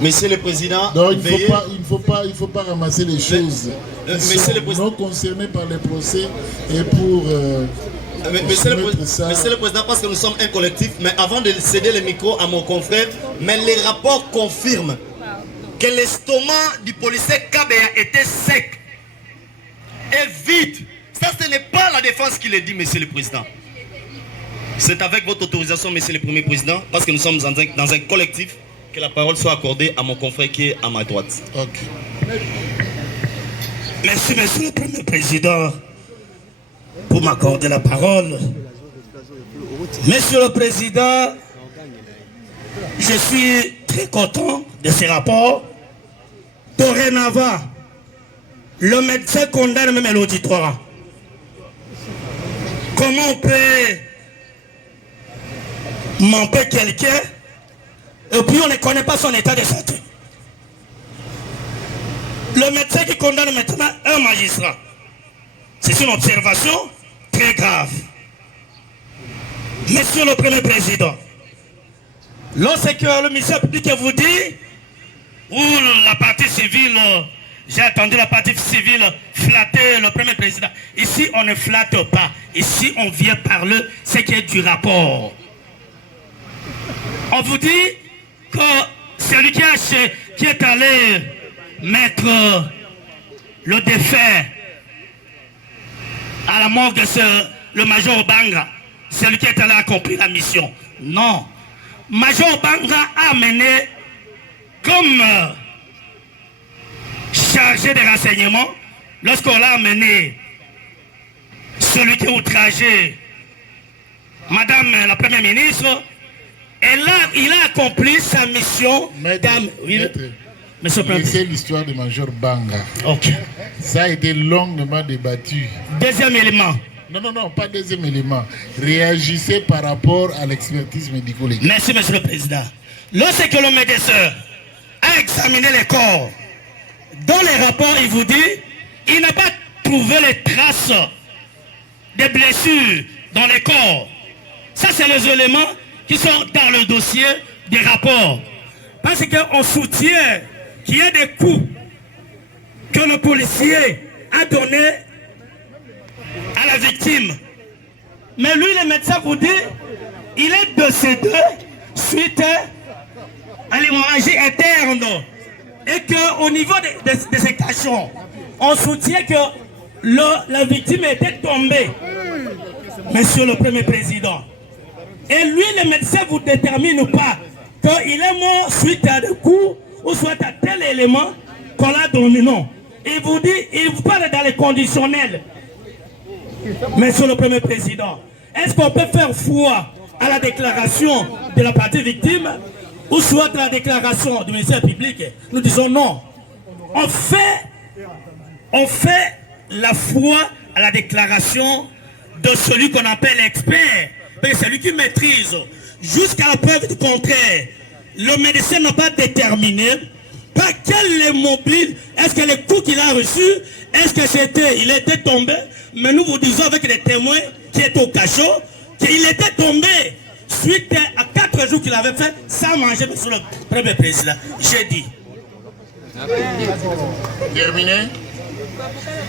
Monsieur le Président, donc il ne faut pas ramasser les choses non concernées par les procès et pour... Monsieur le Président, parce que nous sommes un collectif, mais avant de céder le micro à mon confrère, mais les rapports confirment que l'estomac du policier Kabia était sec et vide. Ça, ce n'est pas la défense qui le dit, monsieur le Président. C'est avec votre autorisation, monsieur le Premier Président, parce que nous sommes dans un collectif, que la parole soit accordée à mon confrère qui est à ma droite. Ok. Merci, monsieur le Premier Président, pour m'accorder la parole. Monsieur le Président, je suis très content de ces rapports. Dorénavant, le médecin condamne même l'auditoire. Comment on peut m'empêcher quelqu'un et puis on ne connaît pas son état de santé? Le médecin qui condamne maintenant un magistrat, c'est une observation très grave. Monsieur le Premier Président, lorsque le ministère public vous dit, ou la partie civile, j'ai entendu la partie civile flatter le Premier Président. Ici, on ne flatte pas. Ici, on vient parler ce qui est du rapport. On vous dit que celui qui est allé mettre le défait à la mort de le major Banga, celui qui est allé accomplir la mission. Non. Major Banga a mené comme chargé de renseignements, lorsqu'on l'a amené, celui qui a outragé Madame la Première ministre, et là, il a accompli sa mission. C'est l'histoire de Major Banga. Okay. Ça a été longuement débattu. Deuxième élément. Non, pas deuxième élément. Réagissez par rapport à l'expertise médico-légale. Merci, monsieur le Président. Lorsque le médecin a examiné les corps dans les rapports, il vous dit, il n'a pas trouvé les traces des blessures dans les corps. Ça, c'est les éléments qui sont dans le dossier des rapports. Parce qu'on soutient qu'il y a des coups que le policier a donnés à la victime. Mais lui, le médecin vous dit, il est décédé suite à l'hémorragie interne. Et qu'au niveau de ces cachons, on soutient que la victime était tombée. Monsieur le Premier Président. Et lui, le médecin ne vous détermine pas qu'il est mort suite à des coups ou soit à tel élément qu'on l'a donné. Non. Il vous dit, il vous parle dans les conditionnels. Monsieur le Premier Président, est-ce qu'on peut faire foi à la déclaration de la partie victime ou soit à la déclaration du ministère public? Nous disons non. On fait la foi à la déclaration de celui qu'on appelle expert. C'est lui qui maîtrise. Jusqu'à la preuve du contraire, le médecin n'a pas déterminé par quel est mobile, est-ce que les coups qu'il a reçus, est-ce que il était tombé, mais nous vous disons avec les témoins qui étaient au cachot, qu'il était tombé suite à 4 jours qu'il avait fait sans manger, monsieur le Premier Président. J'ai dit. Terminé.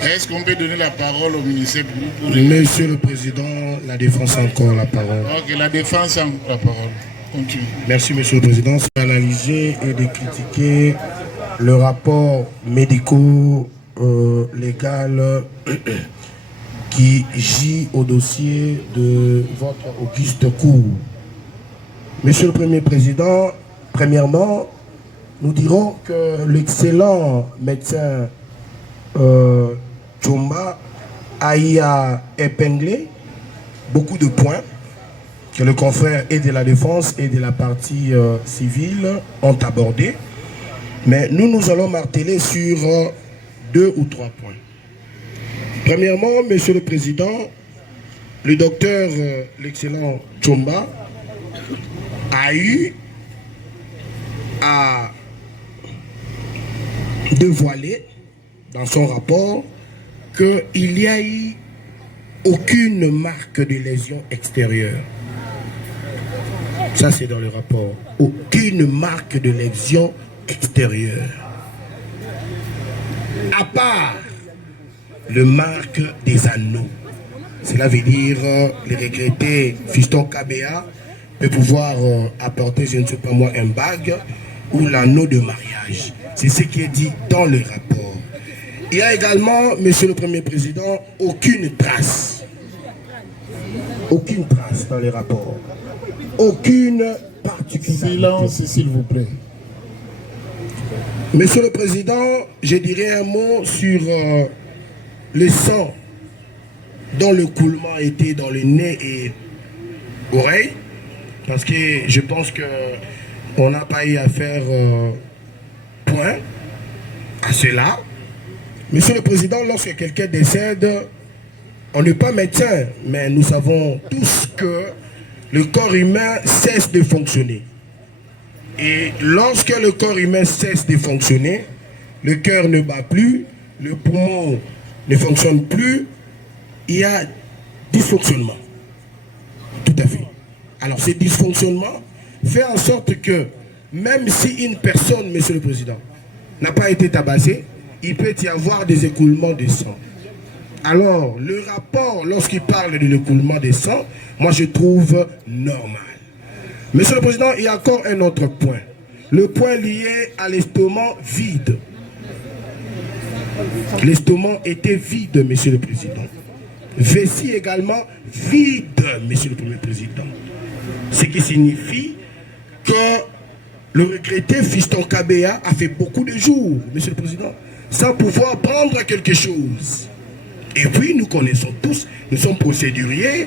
Est-ce qu'on peut donner la parole au ministère public? Monsieur le Président, la défense a encore la parole. Ok, la défense a encore la parole. Continue. Merci, Monsieur le Président. C'est d'analyser et de critiquer le rapport médico-légal qui gît au dossier de votre auguste cour. Monsieur le Premier Président, premièrement, nous dirons que l'excellent médecin Tchomba a épinglé beaucoup de points que le confrère et de la défense et de la partie civile ont abordés. Mais nous allons marteler sur 2 ou 3 points. Premièrement, Monsieur le Président, le docteur, l'excellent Tchomba, a eu à dévoiler dans son rapport qu'il n'y a eu aucune marque de lésion extérieure. Ça, c'est dans le rapport. Aucune marque de lésion extérieure. À part le marque des anneaux. Cela veut dire le regretté Fiston Kabea peut pouvoir apporter, je ne sais pas moi, un bague ou l'anneau de mariage. C'est ce qui est dit dans le rapport. Il y a également, Monsieur le Premier Président, aucune trace dans le rapport. Aucune particularité. Silence, s'il vous plaît. Monsieur le Président, je dirais un mot sur le sang dont le coulement était dans le nez et oreille, parce que je pense qu'on n'a pas eu à faire point à cela. Monsieur le Président, lorsque quelqu'un décède, on n'est pas médecin, mais nous savons tous que le corps humain cesse de fonctionner. Et lorsque le corps humain cesse de fonctionner, le cœur ne bat plus, le poumon ne fonctionne plus, il y a dysfonctionnement. Tout à fait. Alors ce dysfonctionnement fait en sorte que même si une personne, Monsieur le Président, n'a pas été tabassée, il peut y avoir des écoulements de sang. Alors, le rapport, lorsqu'il parle de l'écoulement de sang, moi je trouve normal. Monsieur le Président, il y a encore un autre point. Le point lié à l'estomac vide. L'estomac était vide, Monsieur le Président. Vessie également vide, Monsieur le Premier Président. Ce qui signifie que le regretté Fiston Kabea a fait beaucoup de jours, Monsieur le Président, sans pouvoir prendre quelque chose. Et puis, nous connaissons tous, nous sommes procéduriers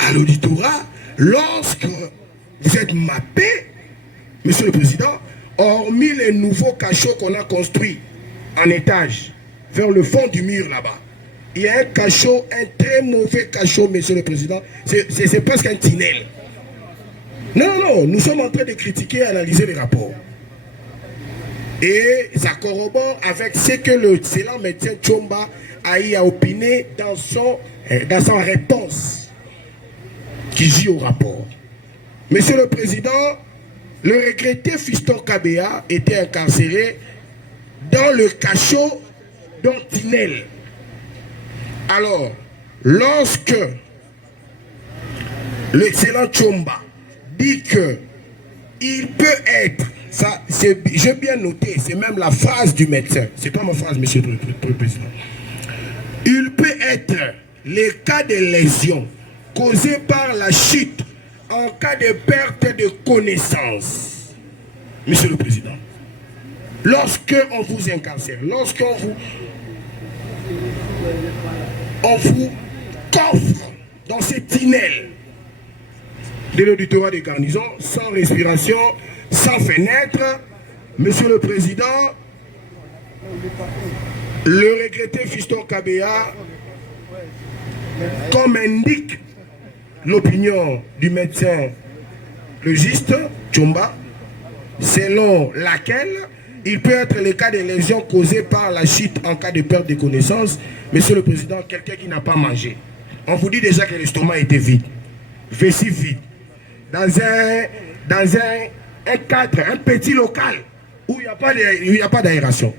à l'auditorat, lorsque vous êtes mappé, Monsieur le Président, hormis les nouveaux cachots qu'on a construits en étage, vers le fond du mur là-bas, il y a un cachot, un très mauvais cachot, Monsieur le Président, c'est presque un tunnel. Non, nous sommes en train de critiquer et analyser les rapports. Et ça corrobore avec ce que l'excellent médecin Tchomba a eu à opiner dans sa réponse qui dit au rapport. Monsieur le Président, le regretté Fiston Kabea était incarcéré dans le cachot d'Antinel. Alors, lorsque l'excellent Tchomba dit que il peut être, ça j'ai bien noté, c'est même la phrase du médecin, c'est pas ma phrase, monsieur le Président. Il peut être les cas de lésions causés par la chute en cas de perte de connaissance. Monsieur le Président, lorsque on vous incarcère, lorsqu'on vous coffre dans ces tunnels de l'auditorat de garnison, sans respiration, sans fenêtre, Monsieur le Président, le regretté Fiston Kabea, comme indique l'opinion du médecin légiste Tchomba, selon laquelle il peut être le cas de lésions causées par la chute en cas de perte de connaissance. Monsieur le Président, quelqu'un qui n'a pas mangé. On vous dit déjà que l'estomac était vide, vessie vide, dans un cadre, un petit local où il n'y a pas d'aération.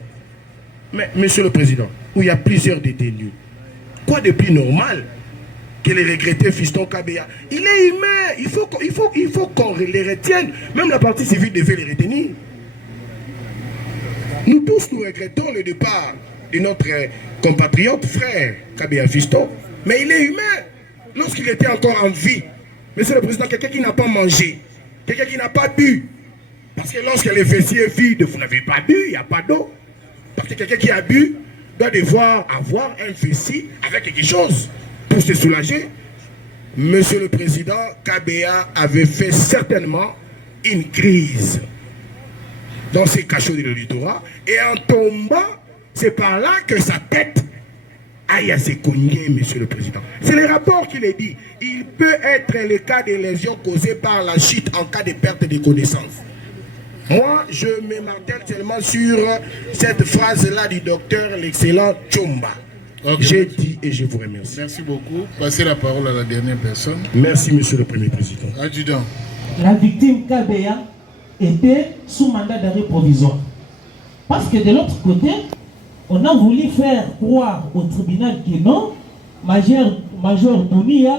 Mais, Monsieur le Président, où il y a plusieurs détenus, quoi de plus normal que les regrettés Fiston Kabea? Il est humain, il faut qu'on les retienne. Même la partie civile devait les retenir. Nous tous, nous regrettons le départ de notre compatriote frère Kabea Fiston, mais il est humain. Lorsqu'il était encore en vie, Monsieur le Président, quelqu'un qui n'a pas mangé, quelqu'un qui n'a pas bu, parce que lorsque les vessies est vide, vous n'avez pas bu, il n'y a pas d'eau. Parce que quelqu'un qui a bu doit devoir avoir un vessie avec quelque chose pour se soulager. Monsieur le Président, Kabea avait fait certainement une crise dans ses cachots de l'auditorat, et en tombant, c'est par là que sa tête aille à se cogner, Monsieur le Président. C'est le rapport qui le dit. Il peut être le cas de lésions causées par la chute en cas de perte de connaissance. Moi, je me martèle seulement sur cette phrase-là du docteur, l'excellent Tchomba. Okay. J'ai dit et je vous remercie. Merci beaucoup. Passez la parole à la dernière personne. Merci, Monsieur le Premier Président. Adjudant. La victime Kabea était sous mandat d'arrêt provisoire. Parce que de l'autre côté, on a voulu faire croire au tribunal que non, Major Dounia,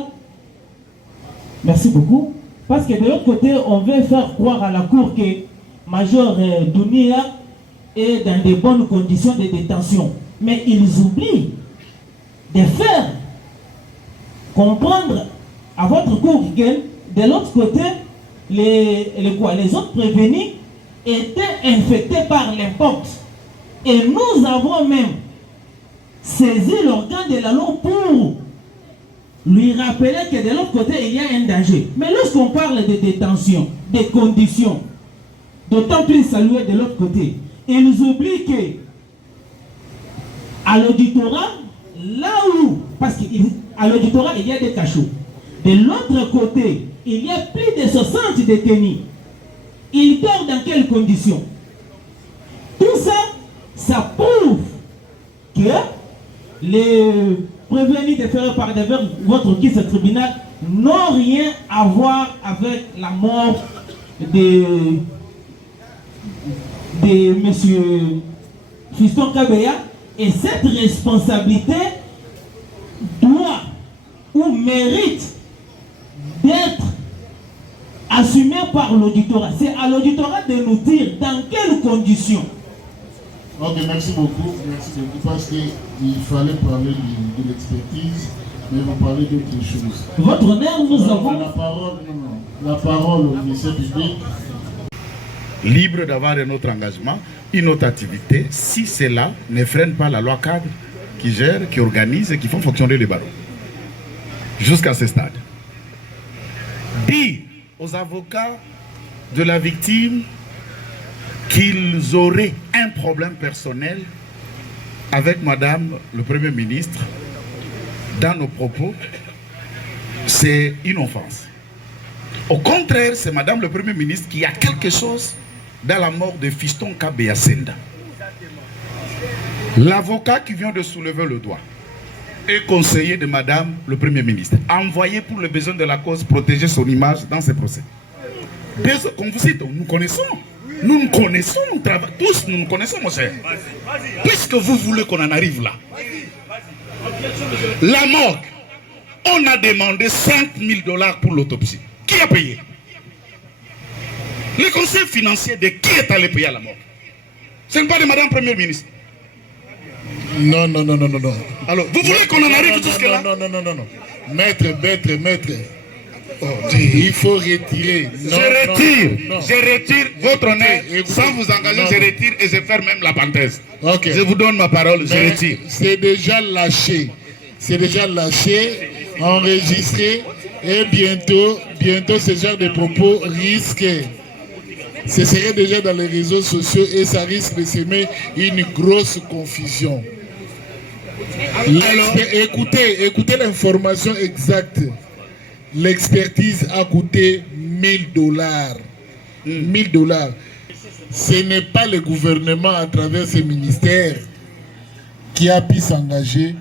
merci beaucoup, parce que de l'autre côté, on veut faire croire à la cour que Major Dounia est dans de bonnes conditions de détention. Mais ils oublient de faire comprendre à votre cour que de l'autre côté, les autres prévenus étaient infectés par l'impox. Et nous avons même saisi l'organe de la loi pour lui rappeler que de l'autre côté, il y a un danger. Mais lorsqu'on parle de détention, des conditions, d'autant plus saluer de l'autre côté, ils oublient que à l'auditorat, là où, parce qu'à l'auditorat, il y a des cachots. De l'autre côté, il y a plus de 60 détenus. Ils dorment dans quelles conditions? Tout ça, ça prouve que les prévenus de faire par devers votre kiss tribunal n'ont rien à voir avec la mort de M. Fiston Kabea. Et cette responsabilité doit ou mérite d'être assumée par l'auditorat. C'est à l'auditorat de nous dire dans quelles conditions. Ok, merci beaucoup, parce qu'il fallait parler de l'expertise, mais on va parler d'autres choses. Votre honneur, nous avons... La parole au ministère public. Libre d'avoir un autre engagement, une autre activité, si cela ne freine pas la loi cadre qui gère, qui organise et qui font fonctionner les barreaux. Jusqu'à ce stade. Dire aux avocats de la victime qu'ils auraient un problème personnel avec Madame le Premier ministre dans nos propos, c'est une offense. Au contraire, c'est Madame le Premier ministre qui a quelque chose dans la mort de Fiston Kabea Senda. L'avocat qui vient de soulever le doigt est conseiller de Madame le Premier ministre, envoyé pour le besoin de la cause protéger son image dans ces procès. Comme vous dites, nous connaissons, nous travaillons, tous nous connaissons, mon cher. Puisque vous voulez qu'on en arrive là, la morgue, on a demandé 5 000 $ pour l'autopsie. Qui a payé? Le conseil financier de qui est allé payer à la morgue? Ce n'est pas de Madame Premier ministre. Non. Alors, vous voulez qu'on en arrive jusque-là? Non. Maître. Oh, il faut retirer. Je retire votre honneur. Sans vous engager, je retire et je ferme même la parenthèse. Okay. Je vous donne ma parole, je retire. C'est déjà lâché. Enregistré. Et bientôt, ce genre de propos risque. Ce serait déjà dans les réseaux sociaux et ça risque de semer une grosse confusion. Alors, écoutez l'information exacte. L'expertise a coûté 1 000 $. 1 000 $. Ce n'est pas le gouvernement à travers ses ministères qui a pu s'engager,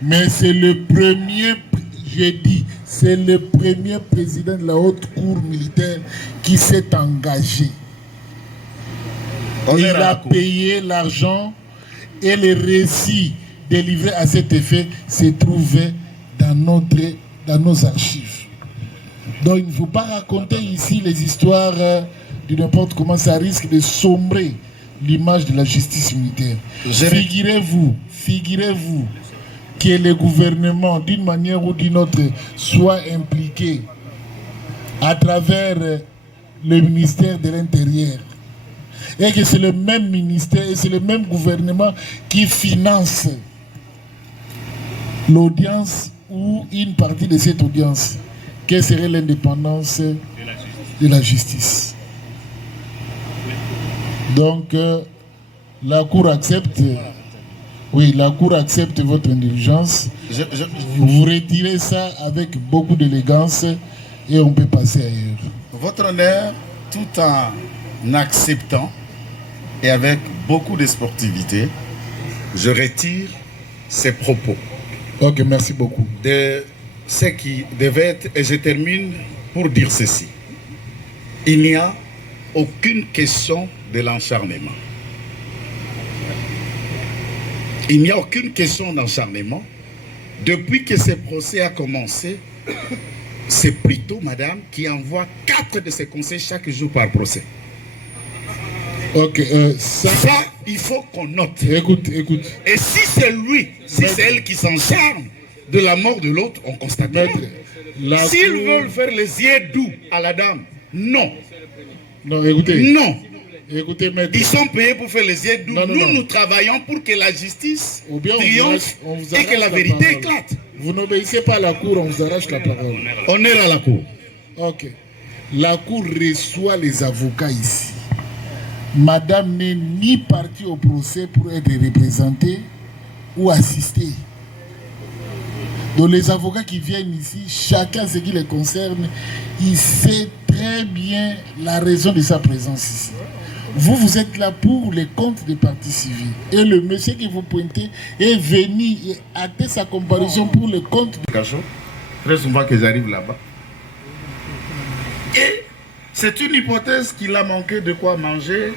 mais c'est le premier, c'est le premier président de la haute cour militaire qui s'est engagé. Il a payé l'argent et les récits délivrés à cet effet se trouvaient dans nos archives. Donc il ne faut pas raconter ici les histoires de n'importe comment, ça risque de sombrer l'image de la justice militaire. Figurez-vous que le gouvernement, d'une manière ou d'une autre, soit impliqué à travers le ministère de l'Intérieur. Et que c'est le même ministère et c'est le même gouvernement qui finance l'audience ou une partie de cette audience. Quelle serait l'indépendance de la justice? Donc, la Cour accepte, votre indulgence. Vous retirez ça avec beaucoup d'élégance et on peut passer ailleurs. Votre honneur, tout en acceptant et avec beaucoup de sportivité, je retire ces propos. Ok, merci beaucoup. De ce qui devait être, et je termine pour dire ceci. Il n'y a aucune question de l'acharnement. Il n'y a aucune question d'acharnement. Depuis que ce procès a commencé, c'est plutôt madame qui envoie 4 de ses conseils chaque jour par procès. Ok, ça, il faut qu'on note. Écoute. Et si c'est lui, si c'est elle qui s'en charge de la mort de l'autre, on constate. S'ils veulent faire les yeux doux à la dame, non. Non, écoutez. Non. Écoutez, maître. Ils sont payés pour faire les yeux doux. Nous travaillons pour que la justice triomphe et que la vérité éclate. Vous n'obéissez pas à la Cour, on vous arrache la parole. On est à la Cour. Ok. La Cour reçoit les avocats ici. Madame n'est ni partie au procès pour être représentée ou assistée. Donc les avocats qui viennent ici, chacun ce qui les concerne, il sait très bien la raison de sa présence ici. Vous êtes là pour les comptes des parties civiles. Et le monsieur qui vous pointez est venu acter sa comparution pour le compte du cachot. Très souvent que j'arrive là-bas. Et c'est une hypothèse qu'il a manqué de quoi manger,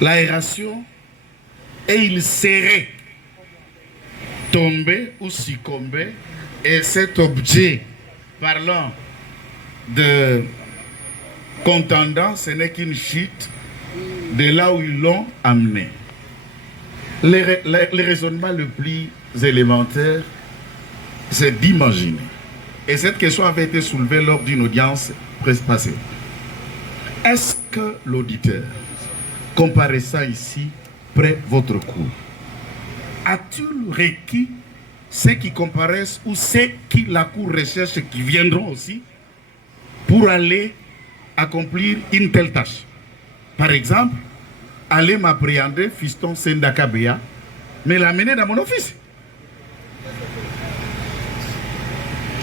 l'aération, et il serait tombé ou succombé, et cet objet parlant de contendant, ce n'est qu'une chute de là où ils l'ont amené. Le raisonnement le plus élémentaire, c'est d'imaginer. Et cette question avait été soulevée lors d'une audience passée. Est-ce que l'auditeur, comparaissant ici, près votre cour, a-t-il requis ceux qui comparaissent ou ceux qui la cour recherche qui viendront aussi pour aller accomplir une telle tâche? Par exemple, aller m'appréhender Fiston Senda Kabea, mais l'amener dans mon office.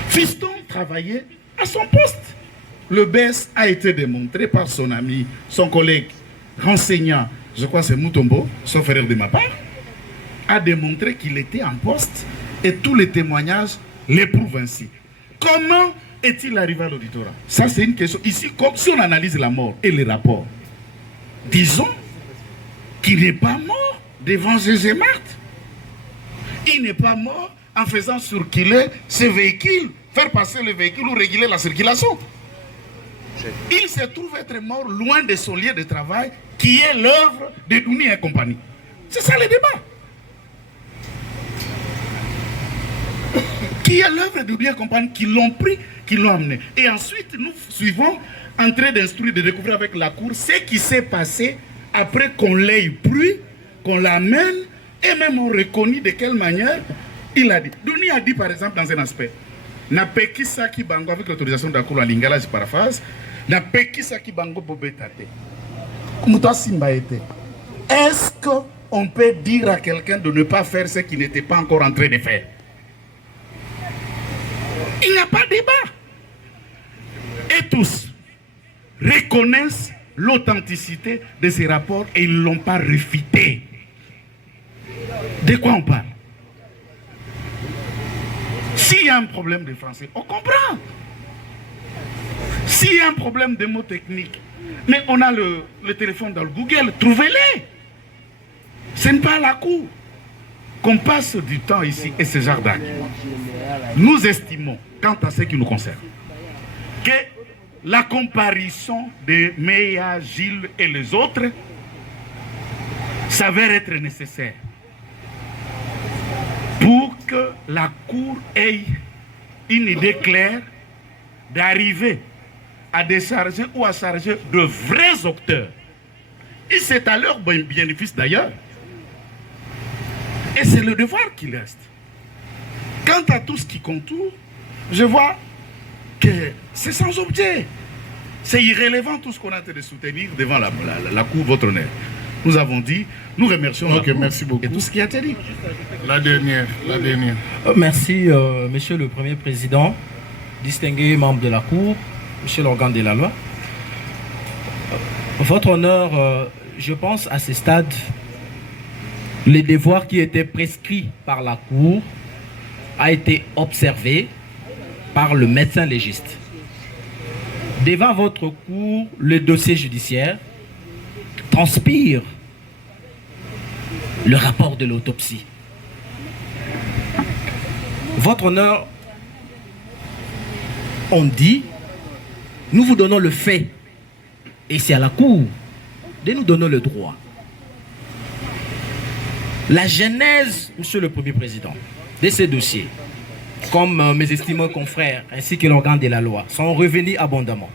Fiston travaillait à son poste. Le baisse a été démontré par son ami, son collègue renseignant, je crois que c'est Mutombo, sauf erreur de ma part, a démontré qu'il était en poste et tous les témoignages l'éprouvent ainsi. Comment est-il arrivé à l'auditorat? Ça, c'est une question. Ici, comme si on analyse la mort et les rapports, disons qu'il n'est pas mort devant Gégé Marthe. Il n'est pas mort en faisant circuler ce véhicule, faire passer le véhicule ou réguler la circulation. Il se trouve être mort loin de son lieu de travail, qui est l'œuvre de Douni et compagnie. C'est ça le débat. Qui est l'œuvre de Douni et compagnie, qui l'ont pris, qui l'ont amené. Et ensuite, nous suivons en train d'instruire, de découvrir avec la Cour ce qui s'est passé après qu'on l'ait pris, qu'on l'amène, et même on reconnaît de quelle manière il a dit. Douni a dit par exemple dans un aspect, na pekisa ki bango avec l'autorisation de la Cour en lingala, je paraphrase, na pekisa ki bango bobetate. Est-ce qu'on peut dire à quelqu'un de ne pas faire ce qu'il n'était pas encore en train de faire? Il n'y a pas de débat. Et tous reconnaissent l'authenticité de ces rapports et ils ne l'ont pas réfuté. De quoi on parle? S'il y a un problème de français, on comprend. S'il y a un problème de mots techniques, mais on a le téléphone dans le Google, trouvez-les. Ce n'est pas à la Cour qu'on passe du temps ici et ce genre d'arguments. Nous estimons, quant à ce qui nous concerne, que la comparaison de Meya, Gilles et les autres s'avère être nécessaire pour que la Cour ait une idée claire d'arriver à décharger ou à charger de vrais auteurs. Et c'est à leur bénéfice d'ailleurs. Et c'est le devoir qui reste. Quant à tout ce qui contourne, je vois que c'est sans objet. C'est irrélevant tout ce qu'on a de soutenir devant la Cour, votre honneur. Nous avons dit, nous remercions la Cour merci beaucoup. Et tout ce qui a été dit. La dernière. Merci, Monsieur le Premier Président, distingué membre de la Cour, Monsieur l'organe de la loi. Votre honneur, je pense à ce stade, les devoirs qui étaient prescrits par la Cour a été observé par le médecin légiste. Devant votre Cour, le dossier judiciaire transpire le rapport de l'autopsie. Votre honneur, on dit, nous vous donnons le fait, et c'est à la Cour de nous donner le droit. La genèse, Monsieur le Premier Président, de ces dossiers, comme mes estimés confrères ainsi que l'organe de la loi, sont revenus abondamment.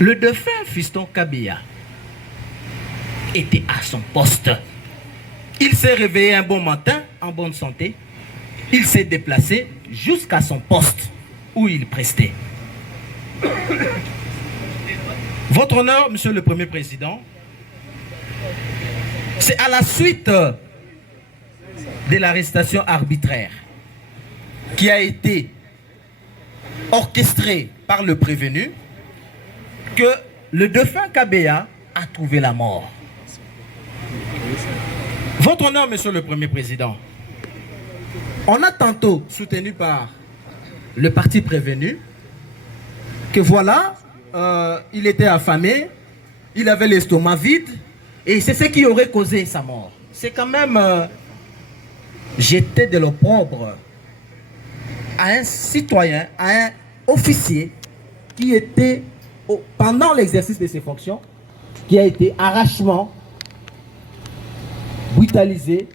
Le défunt fiston Kabila était à son poste. Il s'est réveillé un bon matin, en bonne santé. Il s'est déplacé jusqu'à son poste où il prestait. Votre honneur, Monsieur le Premier Président, c'est à la suite de l'arrestation arbitraire qui a été orchestrée par le prévenu que le défunt Kabila a trouvé la mort. Votre honneur, Monsieur le Premier Président, on a tantôt soutenu par le parti prévenu que voilà, il était affamé, il avait l'estomac vide, et c'est ce qui aurait causé sa mort. C'est quand même jeter de l'opprobre à un citoyen, à un officier qui était, pendant l'exercice de ses fonctions, qui a été arrachement, brutalisé.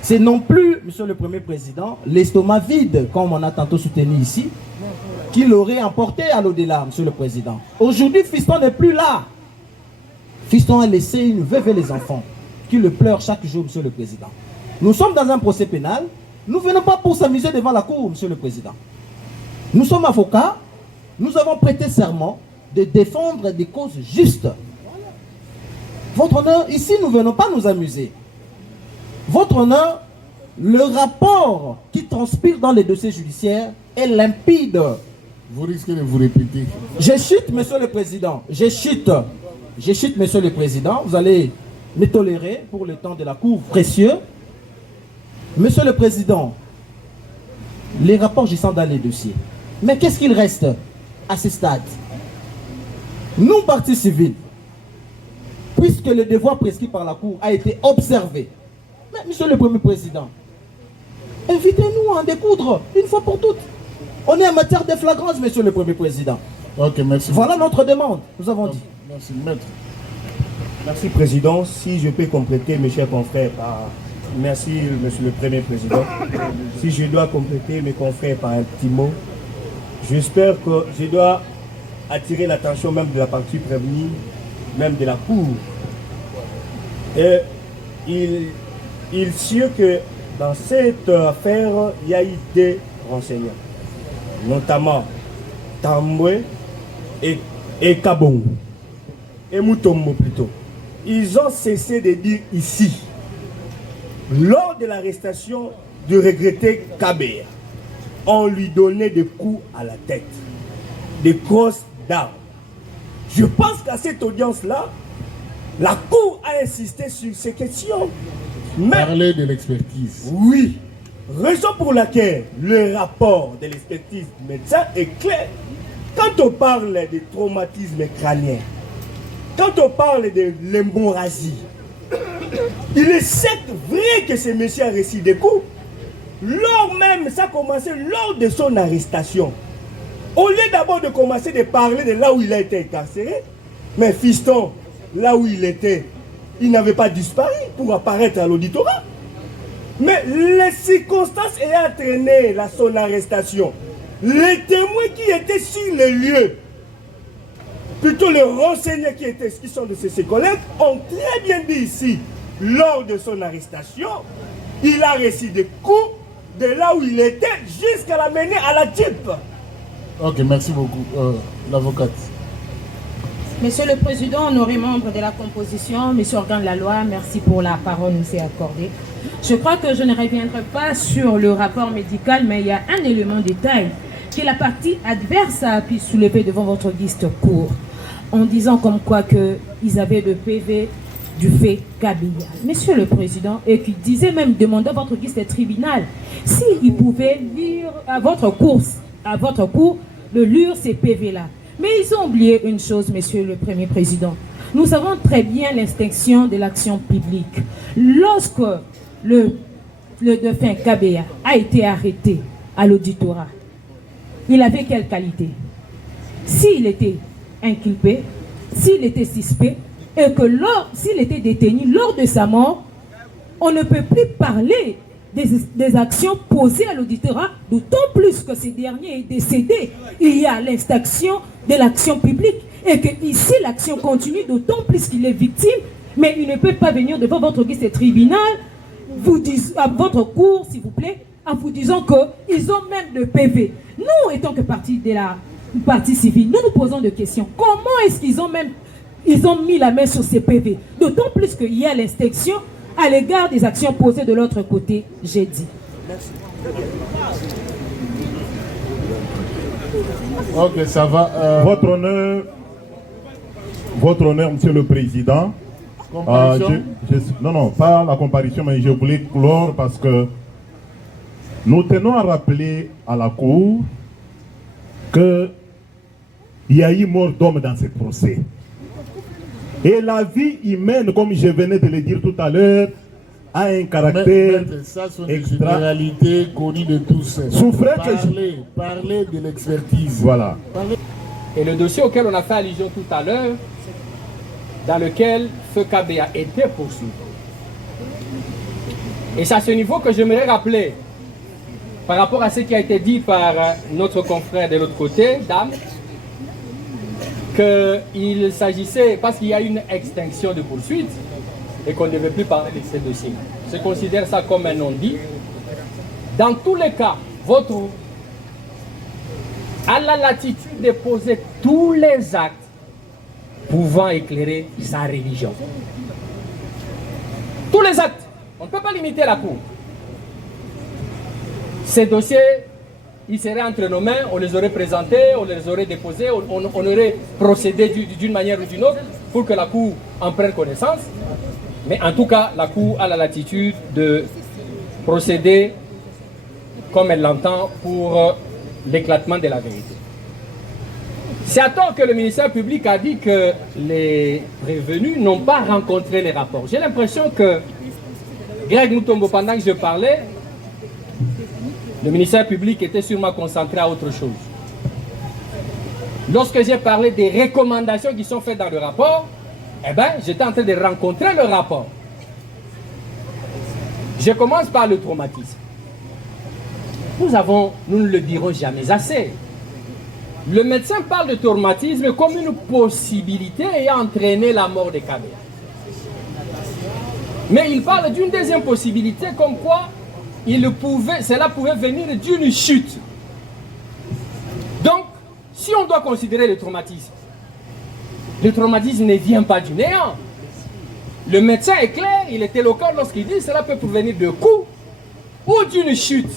C'est non plus, Monsieur le Premier Président, l'estomac vide, comme on a tantôt soutenu ici, qui l'aurait emporté à l'au-delà, Monsieur le Président. Aujourd'hui, fiston n'est plus là. Fiston a laissé une veuve et les enfants qui le pleurent chaque jour, Monsieur le Président. Nous sommes dans un procès pénal. Nous ne venons pas pour s'amuser devant la Cour, Monsieur le Président. Nous sommes avocats. Nous avons prêté serment de défendre des causes justes. Votre honneur, ici, nous ne venons pas nous amuser. Votre honneur, le rapport qui transpire dans les dossiers judiciaires est limpide. Vous risquez de vous répéter. Je chute, monsieur le président. Je chute. Je chute, monsieur le président. Vous allez me tolérer pour le temps de la cour précieux. Monsieur le président, les rapports, j'y sens dans les dossiers. Mais qu'est-ce qu'il reste à ce stade? Nous, partis civils, puisque le devoir prescrit par la cour a été observé, mais monsieur le Premier Président, invitez-nous à en découdre une fois pour toutes. On est en matière de flagrance, monsieur le Premier Président. Ok, merci. Voilà notre demande, nous avons dit. Merci, maître. Merci, Président. Si je peux compléter, mes chers confrères, merci, monsieur le Premier Président. Si je dois compléter mes confrères par un petit mot, j'espère que je dois attirer l'attention même de la partie prévenue, même de la Cour. Et il est sûr que dans cette affaire, il y a eu des renseignements, notamment Tambwe et Kabongo, et Mutombo plutôt. Ils ont cessé de dire ici, lors de l'arrestation du regretté Kabea, on lui donnait des coups à la tête, des grosses d'armes. Je pense qu'à cette audience-là, la Cour a insisté sur ces questions. Parler de l'expertise. Oui. Raison pour laquelle le rapport de l'expertise du médecin est clair. Quand on parle de traumatisme crânien, quand on parle de l'hémorragie, il est certes vrai que ce monsieur a reçu des coups. Lors même, ça a commencé lors de son arrestation. Au lieu d'abord de commencer de parler de là où il a été incarcéré, mais fiston, là où il était, il n'avait pas disparu pour apparaître à l'auditorat. Mais les circonstances ayant entraîné son arrestation, les témoins qui étaient sur le lieu, plutôt les renseignants qui sont de ses collègues, ont très bien dit ici, lors de son arrestation, il a reçu des coups de là où il était jusqu'à l'amener à la type. Ok, merci beaucoup, l'avocate. Monsieur le Président, honoré membre de la composition, Monsieur Organe de la Loi, merci pour la parole nous est accordée. Je crois que je ne reviendrai pas sur le rapport médical, mais il y a un élément détail que la partie adverse a pu soulever devant votre auguste cour, en disant comme quoi qu'ils avaient le PV du fait Kabila. Monsieur le Président, et qui disait même demander à votre auguste tribunal s'il pouvait lire à votre cour, de lire ces PV-là. Mais ils ont oublié une chose, Monsieur le Premier Président. Nous savons très bien l'extinction de l'action publique. Lorsque le défunt Kabea a été arrêté à l'auditorat, il avait quelle qualité? S'il était inculpé, s'il était suspect, et que s'il était détenu lors de sa mort, on ne peut plus parler des actions posées à l'auditorat, d'autant plus que ce dernier est décédé. Il y a l'extinction de l'action publique et que ici l'action continue, d'autant plus qu'il est victime, mais il ne peut pas venir devant votre auguste tribunal, vous disent, à votre cour, s'il vous plaît, en vous disant qu'ils ont même le PV. Nous, étant que partie de la partie civile, nous nous posons des questions. Comment est-ce qu'ils ont mis la main sur ces PV? D'autant plus qu'il y a l'extinction à l'égard des actions posées de l'autre côté, j'ai dit. Merci. Ok, ça va. Votre honneur, Monsieur le Président. Non, pas la comparution, mais je voulais clore parce que nous tenons à rappeler à la Cour qu'il y a eu mort d'homme dans ce procès. Et la vie humaine, comme je venais de le dire tout à l'heure, a un caractère ça sont des généralités connues de tous. Parler de l'expertise. Voilà. Et le dossier auquel on a fait allusion tout à l'heure, dans lequel Feu Kabea était poursuivi. Et c'est à ce niveau que j'aimerais rappeler, par rapport à ce qui a été dit par notre confrère de l'autre côté, dame, qu'il s'agissait, parce qu'il y a une extinction de poursuite, et qu'on ne devait plus parler de ces dossiers. Je considère ça comme un non-dit. Dans tous les cas, votre a la latitude de poser tous les actes pouvant éclairer sa religion. Tous les actes. On ne peut pas limiter la Cour. Ces dossiers ils seraient entre nos mains, on les aurait présentés, on les aurait déposés, on aurait procédé d'une manière ou d'une autre pour que la Cour en prenne connaissance. Mais en tout cas, la Cour a la latitude de procéder comme elle l'entend pour l'éclatement de la vérité. C'est à tort que le ministère public a dit que les prévenus n'ont pas rencontré les rapports. J'ai l'impression que Greg Mutombo, pendant que je parlais, le ministère public était sûrement concentré à autre chose. Lorsque j'ai parlé des recommandations qui sont faites dans le rapport, eh bien, j'étais en train de rencontrer le rapport. Je commence par le traumatisme. Nous ne le dirons jamais assez. Le médecin parle de traumatisme comme une possibilité ayant entraîné la mort de Kabila. Mais il parle d'une deuxième possibilité comme quoi cela pouvait venir d'une chute. Donc, si on doit considérer le traumatisme ne vient pas du néant. Le médecin est clair, il est éloquent lorsqu'il dit que cela peut provenir de coups ou d'une chute.